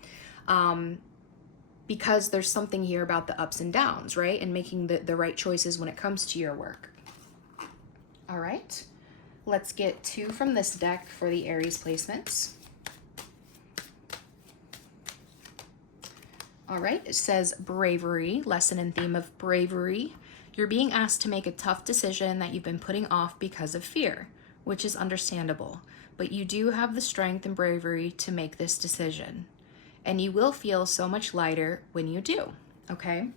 Because there's something here about the ups and downs, right? And making the right choices when it comes to your work. All right. Let's get 2 from this deck for the Aries placements. All right, it says bravery, lesson and theme of bravery. You're being asked to make a tough decision that you've been putting off because of fear, which is understandable, but you do have the strength and bravery to make this decision. And you will feel so much lighter when you do, okay?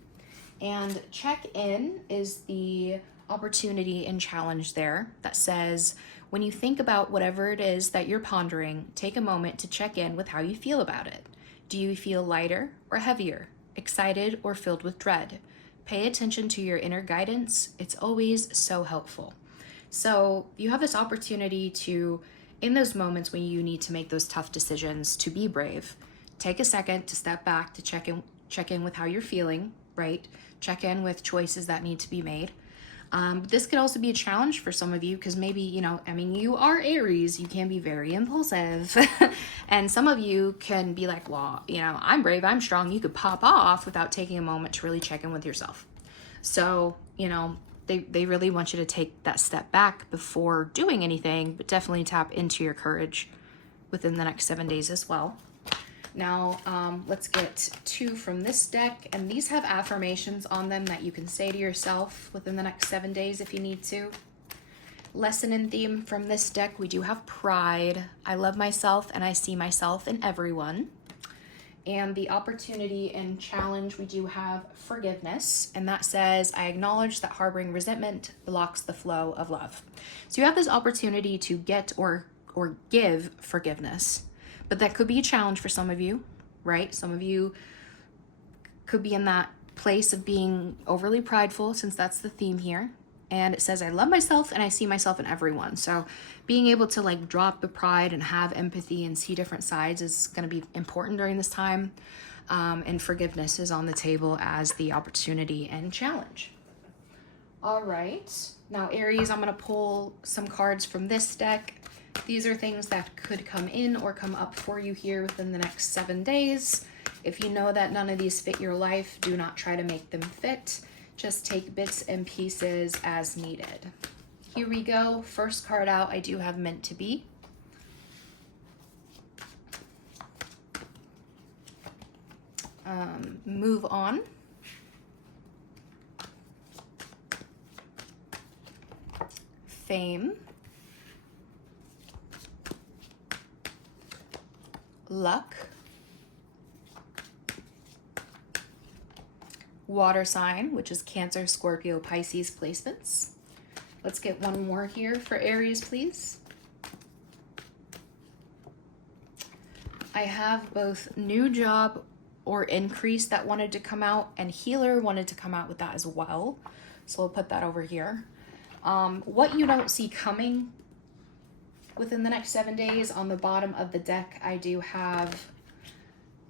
And check in is the opportunity and challenge there that says, when you think about whatever it is that you're pondering, take a moment to check in with how you feel about it. Do you feel lighter or heavier, excited or filled with dread? Pay attention to your inner guidance. It's always so helpful. So you have this opportunity to, in those moments when you need to make those tough decisions, to be brave. Take a second to step back, to check in with how you're feeling, right? Check in with choices that need to be made. But this could also be a challenge for some of you because maybe, you know, I mean, you are Aries, you can be very impulsive. And some of you can be like, well, you know, I'm brave, I'm strong. You could pop off without taking a moment to really check in with yourself. So, you know, they really want you to take that step back before doing anything, but definitely tap into your courage within the next 7 days as well. Now, let's get 2 from this deck, and these have affirmations on them that you can say to yourself within the next 7 days if you need to. Lesson and theme from this deck, we do have pride. I love myself and I see myself in everyone. And the opportunity and challenge, we do have forgiveness, and that says, I acknowledge that harboring resentment blocks the flow of love. So you have this opportunity to get or give forgiveness. But that could be a challenge for some of you, right? Some of you could be in that place of being overly prideful, since that's the theme here. And it says, I love myself and I see myself in everyone. So being able to like drop the pride and have empathy and see different sides is going to be important during this time. And forgiveness is on the table as the opportunity and challenge. All right. Now, Aries, I'm going to pull some cards from this deck. These are things that could come in or come up for you here within the next 7 days. If you know that none of these fit your life, do not try to make them fit. Just take bits and pieces as needed. Here we go. First card out, I do have meant to be. Move on. Fame. Luck. Water sign, which is Cancer, Scorpio, Pisces placements. Let's get one more here for Aries, please. I have both new job or increase that wanted to come out, and healer wanted to come out with that as well. So we'll put that over here. What you don't see coming within the next 7 days, on the bottom of the deck, I do have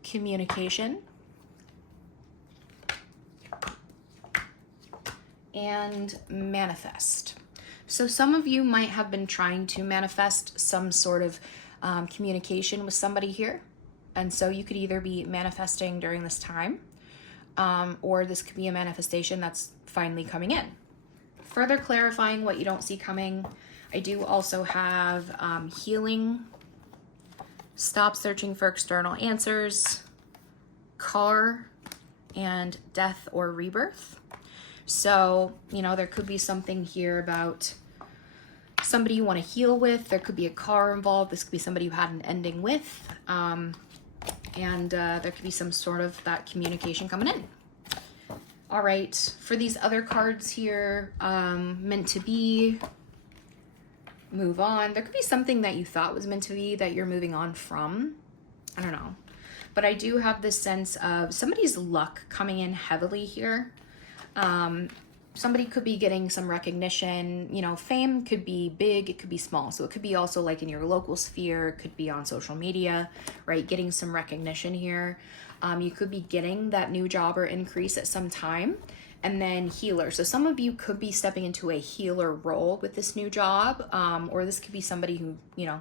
communication and manifest. So some of you might have been trying to manifest some sort of communication with somebody here. And so you could either be manifesting during this time, or this could be a manifestation that's finally coming in. Further clarifying what you don't see coming, I do also have healing, stop searching for external answers, car, and death or rebirth. So, you know, there could be something here about somebody you want to heal with. There could be a car involved. This could be somebody you had an ending with. And there could be some sort of that communication coming in. All right, for these other cards here, meant to be, move on. There could be something that you thought was meant to be that you're moving on from. I don't know. But I do have this sense of somebody's luck coming in heavily here. Somebody could be getting some recognition. You know, fame could be big, it could be small. So it could be also like in your local sphere, it could be on social media, right? Getting some recognition here. You could be getting that new job or increase at some time. And then healer. So some of you could be stepping into a healer role with this new job. Or this could be somebody who, you know,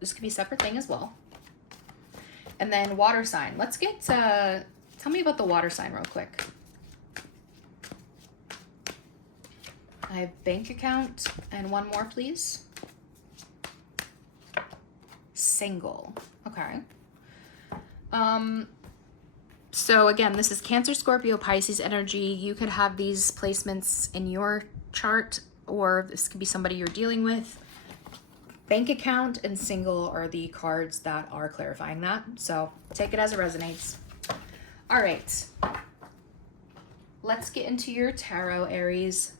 this could be a separate thing as well. And then water sign. Let's get, tell me about the water sign real quick. I have bank account and one more, please. Single. Okay. So again, this is Cancer, Scorpio, Pisces energy. You could have these placements in your chart, or this could be somebody you're dealing with. Bank account and single are the cards that are clarifying that. So take it as it resonates. All right. Let's get into your tarot, Aries.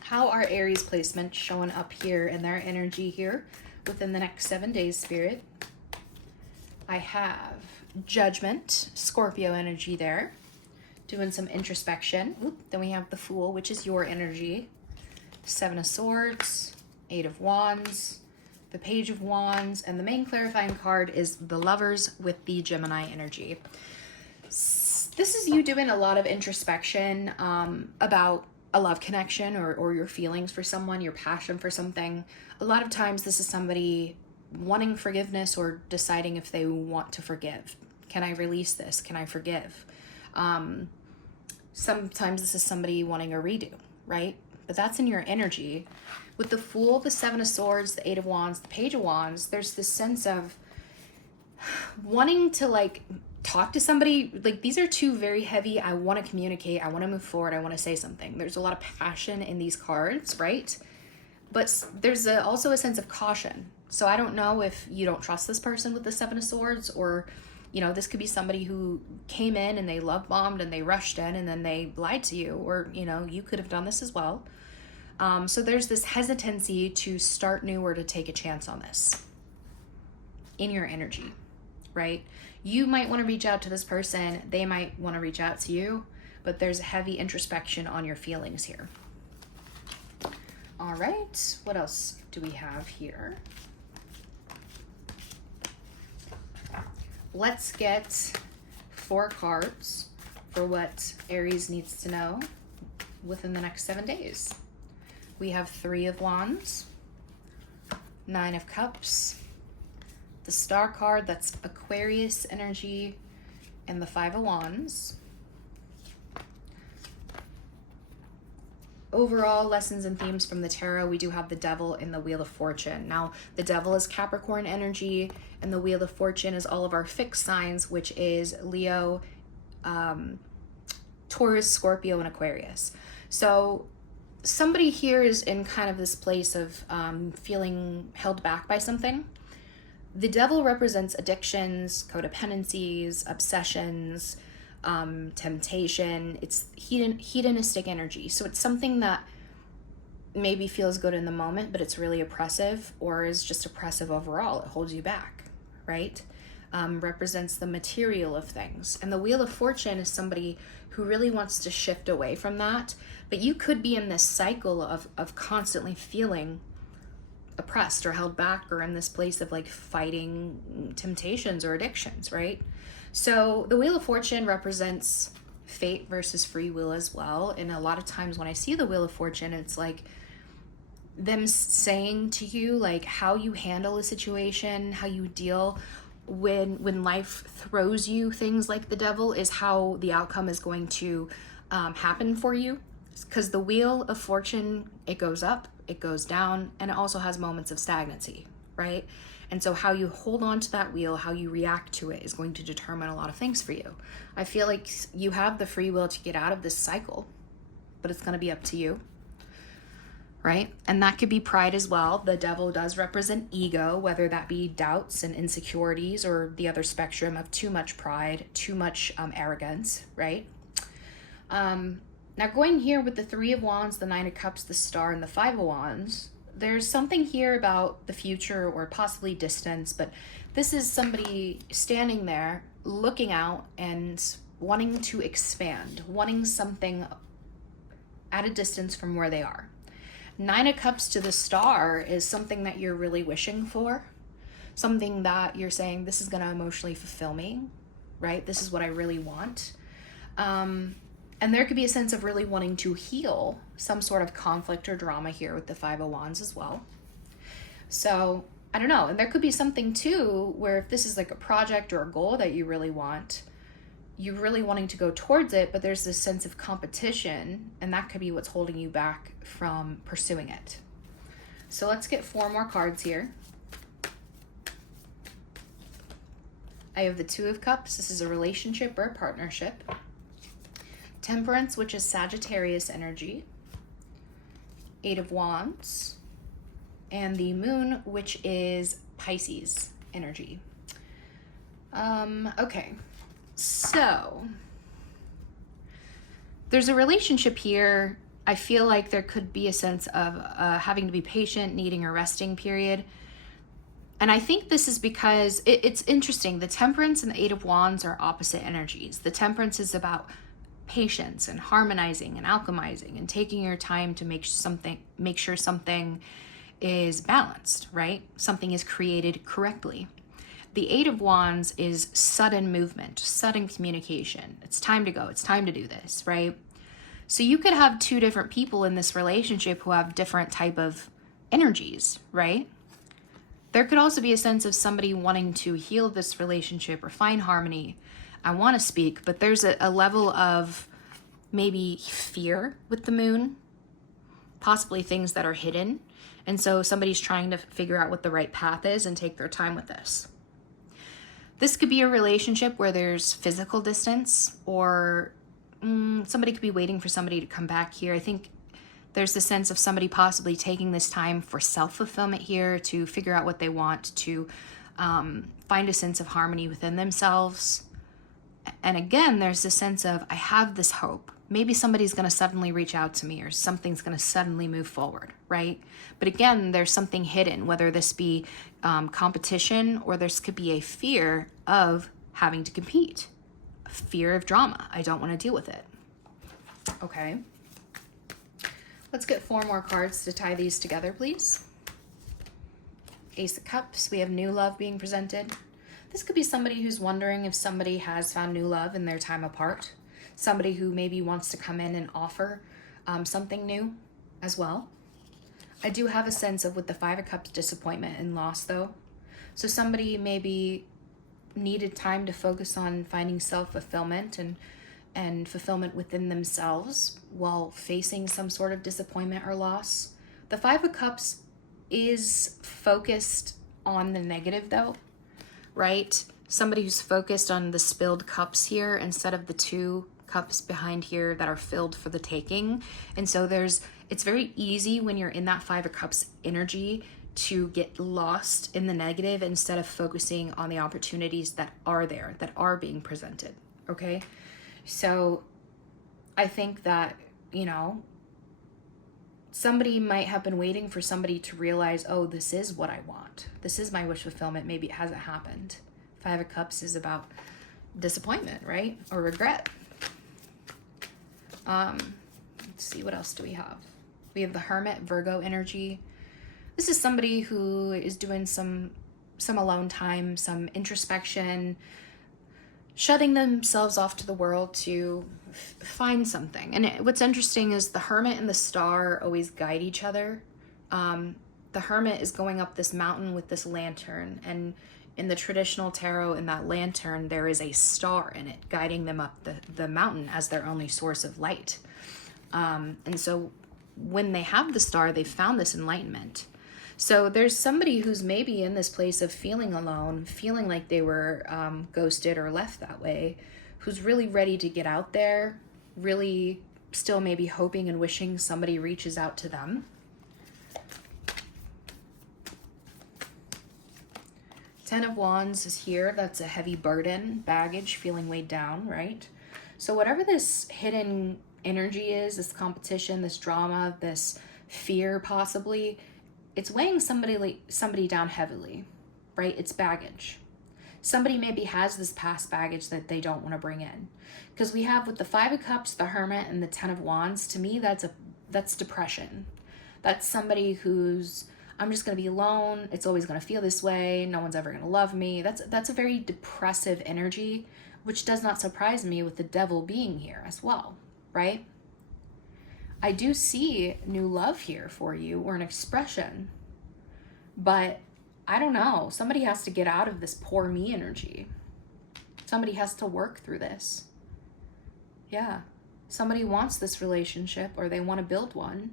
How are Aries placements showing up here in their energy here within the next 7 days, Spirit? I have Judgment, Scorpio energy there, doing some introspection. Oop, then we have the Fool, which is your energy. 7 of Swords, 8 of Wands, the Page of Wands, and the main clarifying card is the Lovers with the Gemini energy. This is you doing a lot of introspection about a love connection or your feelings for someone, your passion for something. A lot of times this is somebody wanting forgiveness or deciding if they want to forgive. Can I release this? Can I forgive? Sometimes this is somebody wanting a redo, right? But that's in your energy. With the Fool, the 7 of Swords, the 8 of Wands, the Page of Wands, there's this sense of wanting to like talk to somebody. Like these are two very heavy, I want to communicate, I want to move forward, I want to say something. There's a lot of passion in these cards, right? But there's also a sense of caution. So I don't know if you don't trust this person with the 7 of Swords, or, you know, this could be somebody who came in and they love bombed and they rushed in and then they lied to you, or, you know, you could have done this as well. So there's this hesitancy to start new or to take a chance on this in your energy, right? You might want to reach out to this person. They might want to reach out to you, but there's heavy introspection on your feelings here. All right, what else do we have here? Let's get 4 cards for what Aries needs to know within the next 7 days. We have 3 of Wands, 9 of Cups, the Star card, that's Aquarius energy, and the 5 of Wands. Overall lessons and themes from the tarot, we do have the Devil and the Wheel of Fortune. Now, the Devil is Capricorn energy, and the Wheel of Fortune is all of our fixed signs, which is Leo, Taurus, Scorpio, and Aquarius. So somebody here is in kind of this place of feeling held back by something. The Devil represents addictions, codependencies, obsessions, temptation. It's hedonistic energy. So it's something that maybe feels good in the moment, but it's really oppressive, or is just oppressive overall. It holds you back, right? Represents the material of things. And the Wheel of Fortune is somebody who really wants to shift away from that. But you could be in this cycle of constantly feeling oppressed or held back, or in this place of like fighting temptations or addictions, right? So the Wheel of Fortune represents fate versus free will as well. And a lot of times when I see the Wheel of Fortune, it's like them saying to you like how you handle a situation, how you deal when life throws you things like the Devil, is how the outcome is going to happen for you. Because the Wheel of Fortune, it goes up, it goes down, and it also has moments of stagnancy, right? And so how you hold on to that wheel, how you react to it, is going to determine a lot of things for you. I feel like you have the free will to get out of this cycle, but it's going to be up to you, right? And that could be pride as well. The Devil does represent ego, whether that be doubts and insecurities, or the other spectrum of too much pride, too much arrogance, right? Now going here with the 3 of Wands, the 9 of Cups, the Star, and the 5 of Wands, there's something here about the future or possibly distance, but this is somebody standing there looking out and wanting to expand, wanting something at a distance from where they are. 9 of Cups to the Star is something that you're really wishing for, something that you're saying, this is going to emotionally fulfill me, right? This is what I really want. And there could be a sense of really wanting to heal some sort of conflict or drama here with the 5 of Wands as well. So I don't know. And there could be something too, where if this is like a project or a goal that you really want, you're really wanting to go towards it, but there's this sense of competition, and that could be what's holding you back from pursuing it. So let's get 4 more cards here. I have the 2 of Cups. This is a relationship or a partnership. Temperance, which is Sagittarius energy. 8 of Wands. And the Moon, which is Pisces energy. Okay, so there's a relationship here. I feel like there could be a sense of having to be patient, needing a resting period. And I think this is because it's interesting. The Temperance and the 8 of Wands are opposite energies. The Temperance is about patience and harmonizing and alchemizing and taking your time to make sure something is balanced, right? Something is created correctly. The 8 of Wands is sudden movement, sudden communication. It's time to go. It's time to do this, right? So you could have 2 different people in this relationship who have different type of energies, right? There could also be a sense of somebody wanting to heal this relationship or find harmony. I want to speak, but there's a level of maybe fear with the Moon, possibly things that are hidden. And so somebody's trying to figure out what the right path is and take their time with this. This could be a relationship where there's physical distance, or somebody could be waiting for somebody to come back here. I think there's the sense of somebody possibly taking this time for self-fulfillment here, to figure out what they want, to find a sense of harmony within themselves. And again, there's this sense of, I have this hope. Maybe somebody's going to suddenly reach out to me, or something's going to suddenly move forward, right? But again, there's something hidden, whether this be competition, or this could be a fear of having to compete, a fear of drama. I don't want to deal with it. Okay. Let's get 4 more cards to tie these together, please. Ace of Cups, we have new love being presented. This could be somebody who's wondering if somebody has found new love in their time apart. Somebody who maybe wants to come in and offer something new as well. I do have a sense of, with the 5 of Cups, disappointment and loss though. So somebody maybe needed time to focus on finding self-fulfillment and fulfillment within themselves while facing some sort of disappointment or loss. The 5 of Cups is focused on the negative though, right? Somebody who's focused on the spilled cups here instead of the 2 cups behind here that are filled for the taking. And so it's very easy when you're in that 5 of Cups energy to get lost in the negative instead of focusing on the opportunities that are there, that are being presented, okay? So I think that, somebody might have been waiting for somebody to realize, oh, this is what I want. This is my wish fulfillment. Maybe it hasn't happened. 5 of Cups is about disappointment, right? Or regret. Let's see, what else do we have? We have the Hermit, Virgo energy. This is somebody who is doing some alone time, some introspection, shutting themselves off to the world to find something. And what's interesting is the Hermit and the Star always guide each other. The Hermit is going up this mountain with this lantern, and in the traditional tarot, in that lantern, there is a star in it guiding them up the mountain as their only source of light. And so when they have the star, they've found this enlightenment. So there's somebody who's maybe in this place of feeling alone, feeling like they were ghosted or left that way, who's really ready to get out there, really still maybe hoping and wishing somebody reaches out to them. Ten of Wands is here. That's a heavy burden, baggage, feeling weighed down, right? So whatever this hidden energy is, this competition, this drama, this fear possibly, it's weighing somebody down heavily, right? It's baggage. Somebody maybe has this past baggage that they don't want to bring in. Because we have with the 5 of Cups, the Hermit, and the 10 of Wands, to me, that's depression. That's somebody who's, I'm just going to be alone. It's always going to feel this way. No one's ever going to love me. That's a very depressive energy, which does not surprise me with the Devil being here as well, right? I do see new love here for you, or an expression, but I don't know. Somebody has to get out of this poor me energy. Somebody has to work through this. Yeah. Somebody wants this relationship, or they want to build one.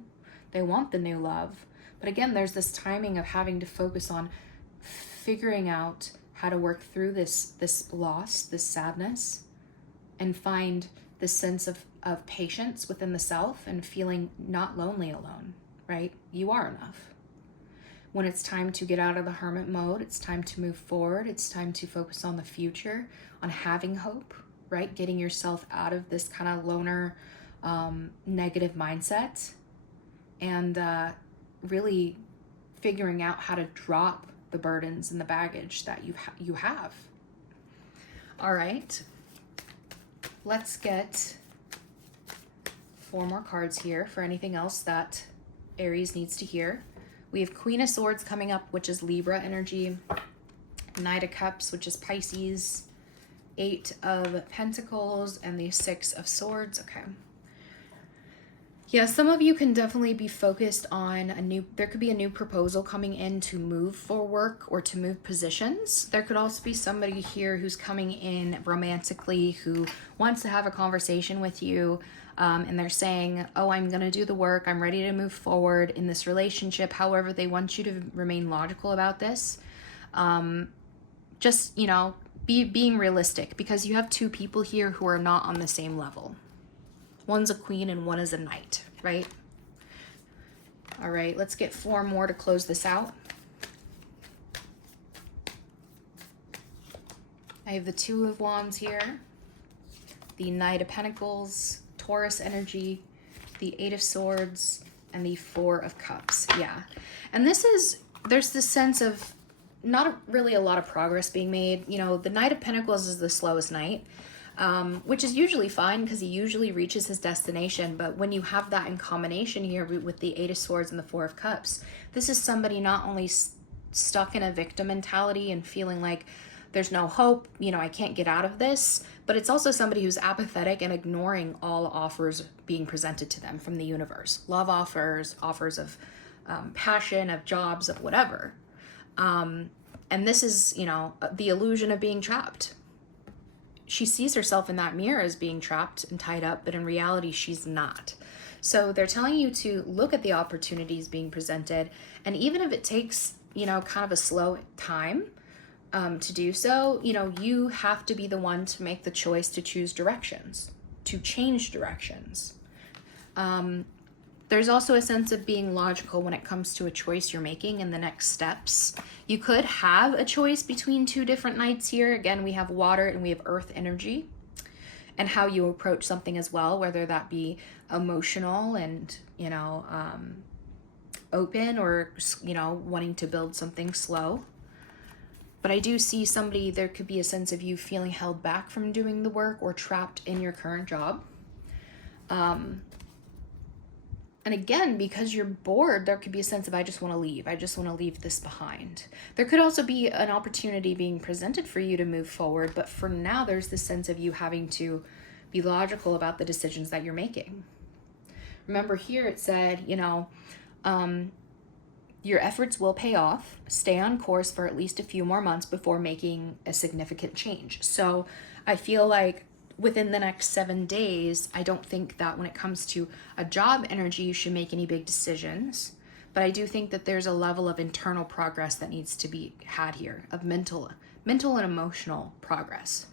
They want the new love. But again, there's this timing of having to focus on figuring out how to work through this loss, this sadness, and find this sense of patience within the self and feeling not lonely alone, right? You are enough. When it's time to get out of the hermit mode, it's time to move forward. It's time to focus on the future, on having hope, right? Getting yourself out of this kind of loner, negative mindset, and really figuring out how to drop the burdens and the baggage that you have. All right. Let's get 4 more cards here for anything else that Aries needs to hear. We have Queen of Swords coming up, which is Libra energy. Knight of Cups, which is Pisces. 8 of Pentacles and the 6 of Swords. Okay. Yeah, some of you can definitely be focused on there could be a new proposal coming in to move for work or to move positions. There could also be somebody here who's coming in romantically who wants to have a conversation with you, and they're saying, oh, I'm going to do the work. I'm ready to move forward in this relationship. However, they want you to remain logical about this. Just, being realistic, because you have 2 people here who are not on the same level. One's a queen and one is a knight, right? All right, let's get 4 more to close this out. I have the 2 of Wands here, the Knight of Pentacles, Taurus energy, the 8 of Swords, and the 4 of Cups. Yeah, and there's this sense of not really a lot of progress being made. The Knight of Pentacles is the slowest knight. which is usually fine because he usually reaches his destination. But when you have that in combination here with the Eight of Swords and the Four of Cups, this is somebody not only stuck in a victim mentality and feeling like there's no hope, you know, I can't get out of this, but it's also somebody who's apathetic and ignoring all offers being presented to them from the universe. Love offers, offers of passion, of jobs, of whatever. And this is, you know, the illusion of being trapped. She sees herself in that mirror as being trapped and tied up, but in reality, she's not. So they're telling you to look at the opportunities being presented, and even if it takes, you know, kind of a slow time to do so, you know, you have to be the one to make the choice to choose directions, to change directions. There's also a sense of being logical when it comes to a choice you're making in the next steps. You could have a choice between two different knights here. Again, we have water and we have earth energy, and how you approach something as well, whether that be emotional and, you know, open, or, you know, wanting to build something slow. But I do see somebody, there could be a sense of you feeling held back from doing the work or trapped in your current job. And again, because you're bored, there could be a sense of, I just want to leave. I just want to leave this behind. There could also be an opportunity being presented for you to move forward. But for now, there's this sense of you having to be logical about the decisions that you're making. Remember here it said, you know, your efforts will pay off. Stay on course for at least a few more months before making a significant change. So I feel like within the next 7 days, I don't think that when it comes to a job energy, you should make any big decisions. But I do think that there's a level of internal progress that needs to be had here, of mental and emotional progress.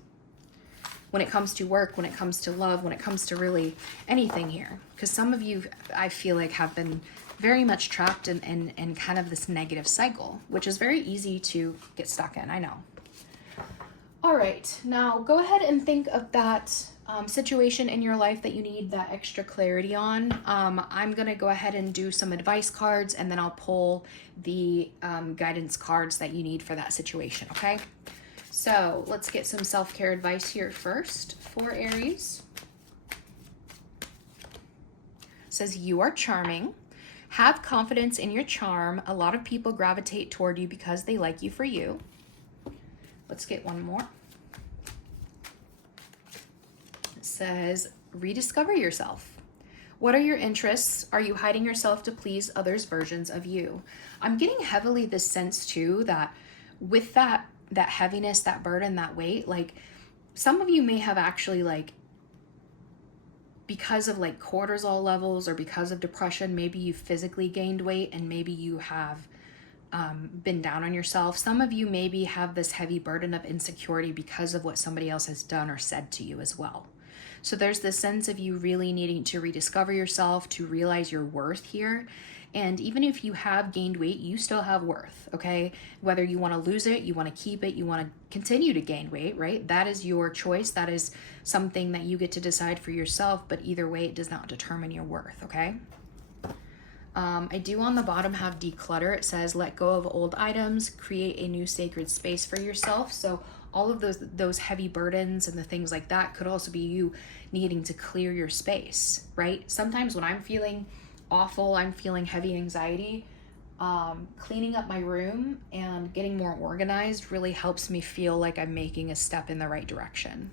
When it comes to work, when it comes to love, when it comes to really anything here. Because some of you, I feel like, have been very much trapped in kind of this negative cycle, which is very easy to get stuck in, I know. All right, now go ahead and think of that situation in your life that you need that extra clarity on. I'm gonna go ahead and do some advice cards, and then I'll pull the guidance cards that you need for that situation, okay? So let's get some self-care advice here first for Aries. It says, you are charming. Have confidence in your charm. A lot of people gravitate toward you because they like you for you. Let's get one more. It says, rediscover yourself. What are your interests? Are you hiding yourself to please others' versions of you? I'm getting heavily this sense too that with that heaviness, that burden, that weight, like some of you may have actually, like, because of like cortisol levels or because of depression, maybe you physically gained weight and maybe you have been down on yourself. Some of you maybe have this heavy burden of insecurity because of what somebody else has done or said to you as well. So there's this sense of you really needing to rediscover yourself, to realize your worth here. And even if you have gained weight, you still have worth, okay? Whether you want to lose it, you want to keep it, you want to continue to gain weight, right? That is your choice. That is something that you get to decide for yourself, but either way, it does not determine your worth, okay? I do on the bottom have declutter. It says, let go of old items, create a new sacred space for yourself. So all of those heavy burdens and the things like that could also be you needing to clear your space, right? Sometimes when I'm feeling awful, I'm feeling heavy anxiety, cleaning up my room and getting more organized really helps me feel like I'm making a step in the right direction.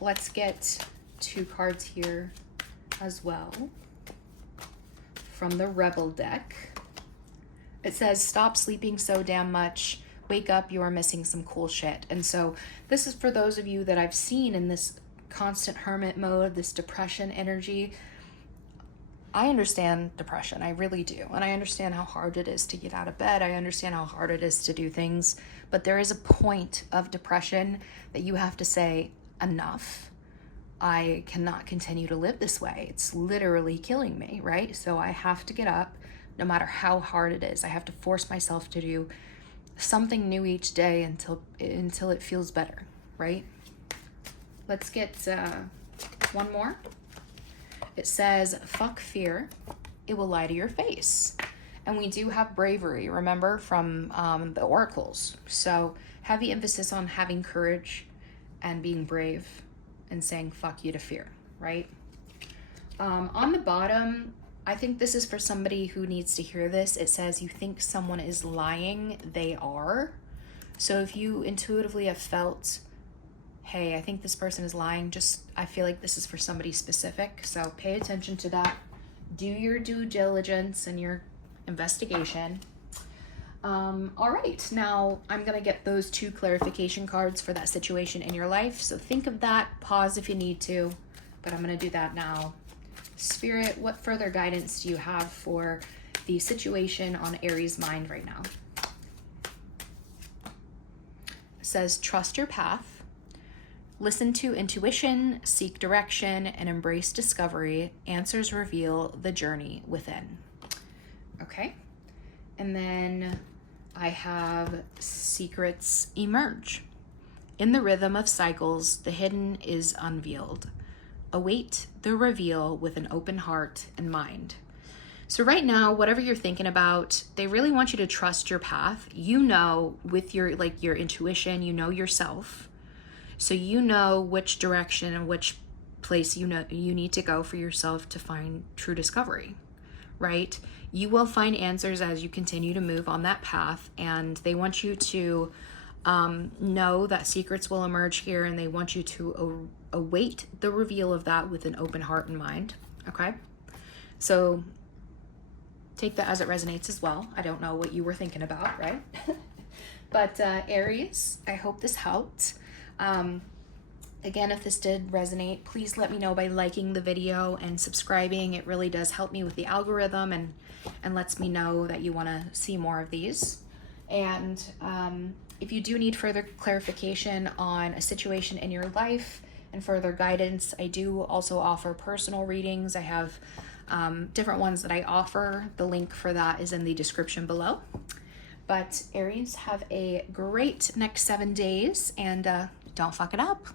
Let's get 2 cards here as well from the Rebel deck. It says, stop sleeping so damn much. Wake up, you are missing some cool shit. And so this is for those of you that I've seen in this constant hermit mode, this depression energy. I understand depression, I really do. And I understand how hard it is to get out of bed. I understand how hard it is to do things. But there is a point of depression that you have to say, enough. I cannot continue to live this way. It's literally killing me, right? So I have to get up no matter how hard it is. I have to force myself to do something new each day until it feels better, right? Let's get one more. It says, fuck fear, it will lie to your face. And we do have bravery, remember, from the oracles. So heavy emphasis on having courage and being brave and saying fuck you to fear, right? On the bottom, I think this is for somebody who needs to hear this. It says you think someone is lying, they are. So if you intuitively have felt, hey, I think this person is lying, I feel like this is for somebody specific. So pay attention to that. Do your due diligence and your investigation. All right, now I'm gonna get those 2 clarification cards for that situation in your life. So think of that, pause if you need to, but I'm gonna do that now. Spirit, what further guidance do you have for the situation on Aries' mind right now? It says, trust your path, listen to intuition, seek direction, and embrace discovery. Answers reveal the journey within. Okay. And then I have secrets emerge. In the rhythm of cycles, the hidden is unveiled. Await the reveal with an open heart and mind. So right now, whatever you're thinking about, they really want you to trust your path. You know, with your intuition, you know yourself. So you know which direction and which place you need to go for yourself to find true discovery, right? You will find answers as you continue to move on that path, and they want you to know that secrets will emerge here, and they want you to await the reveal of that with an open heart and mind, okay? So take that as it resonates as well. I don't know what you were thinking about, right? But Aries, I hope this helped. Again, if this did resonate, please let me know by liking the video and subscribing. It really does help me with the algorithm and lets me know that you want to see more of these. And if you do need further clarification on a situation in your life and further guidance, I do also offer personal readings. I have different ones that I offer. The link for that is in the description below. But Aries, have a great next 7 days, and don't fuck it up.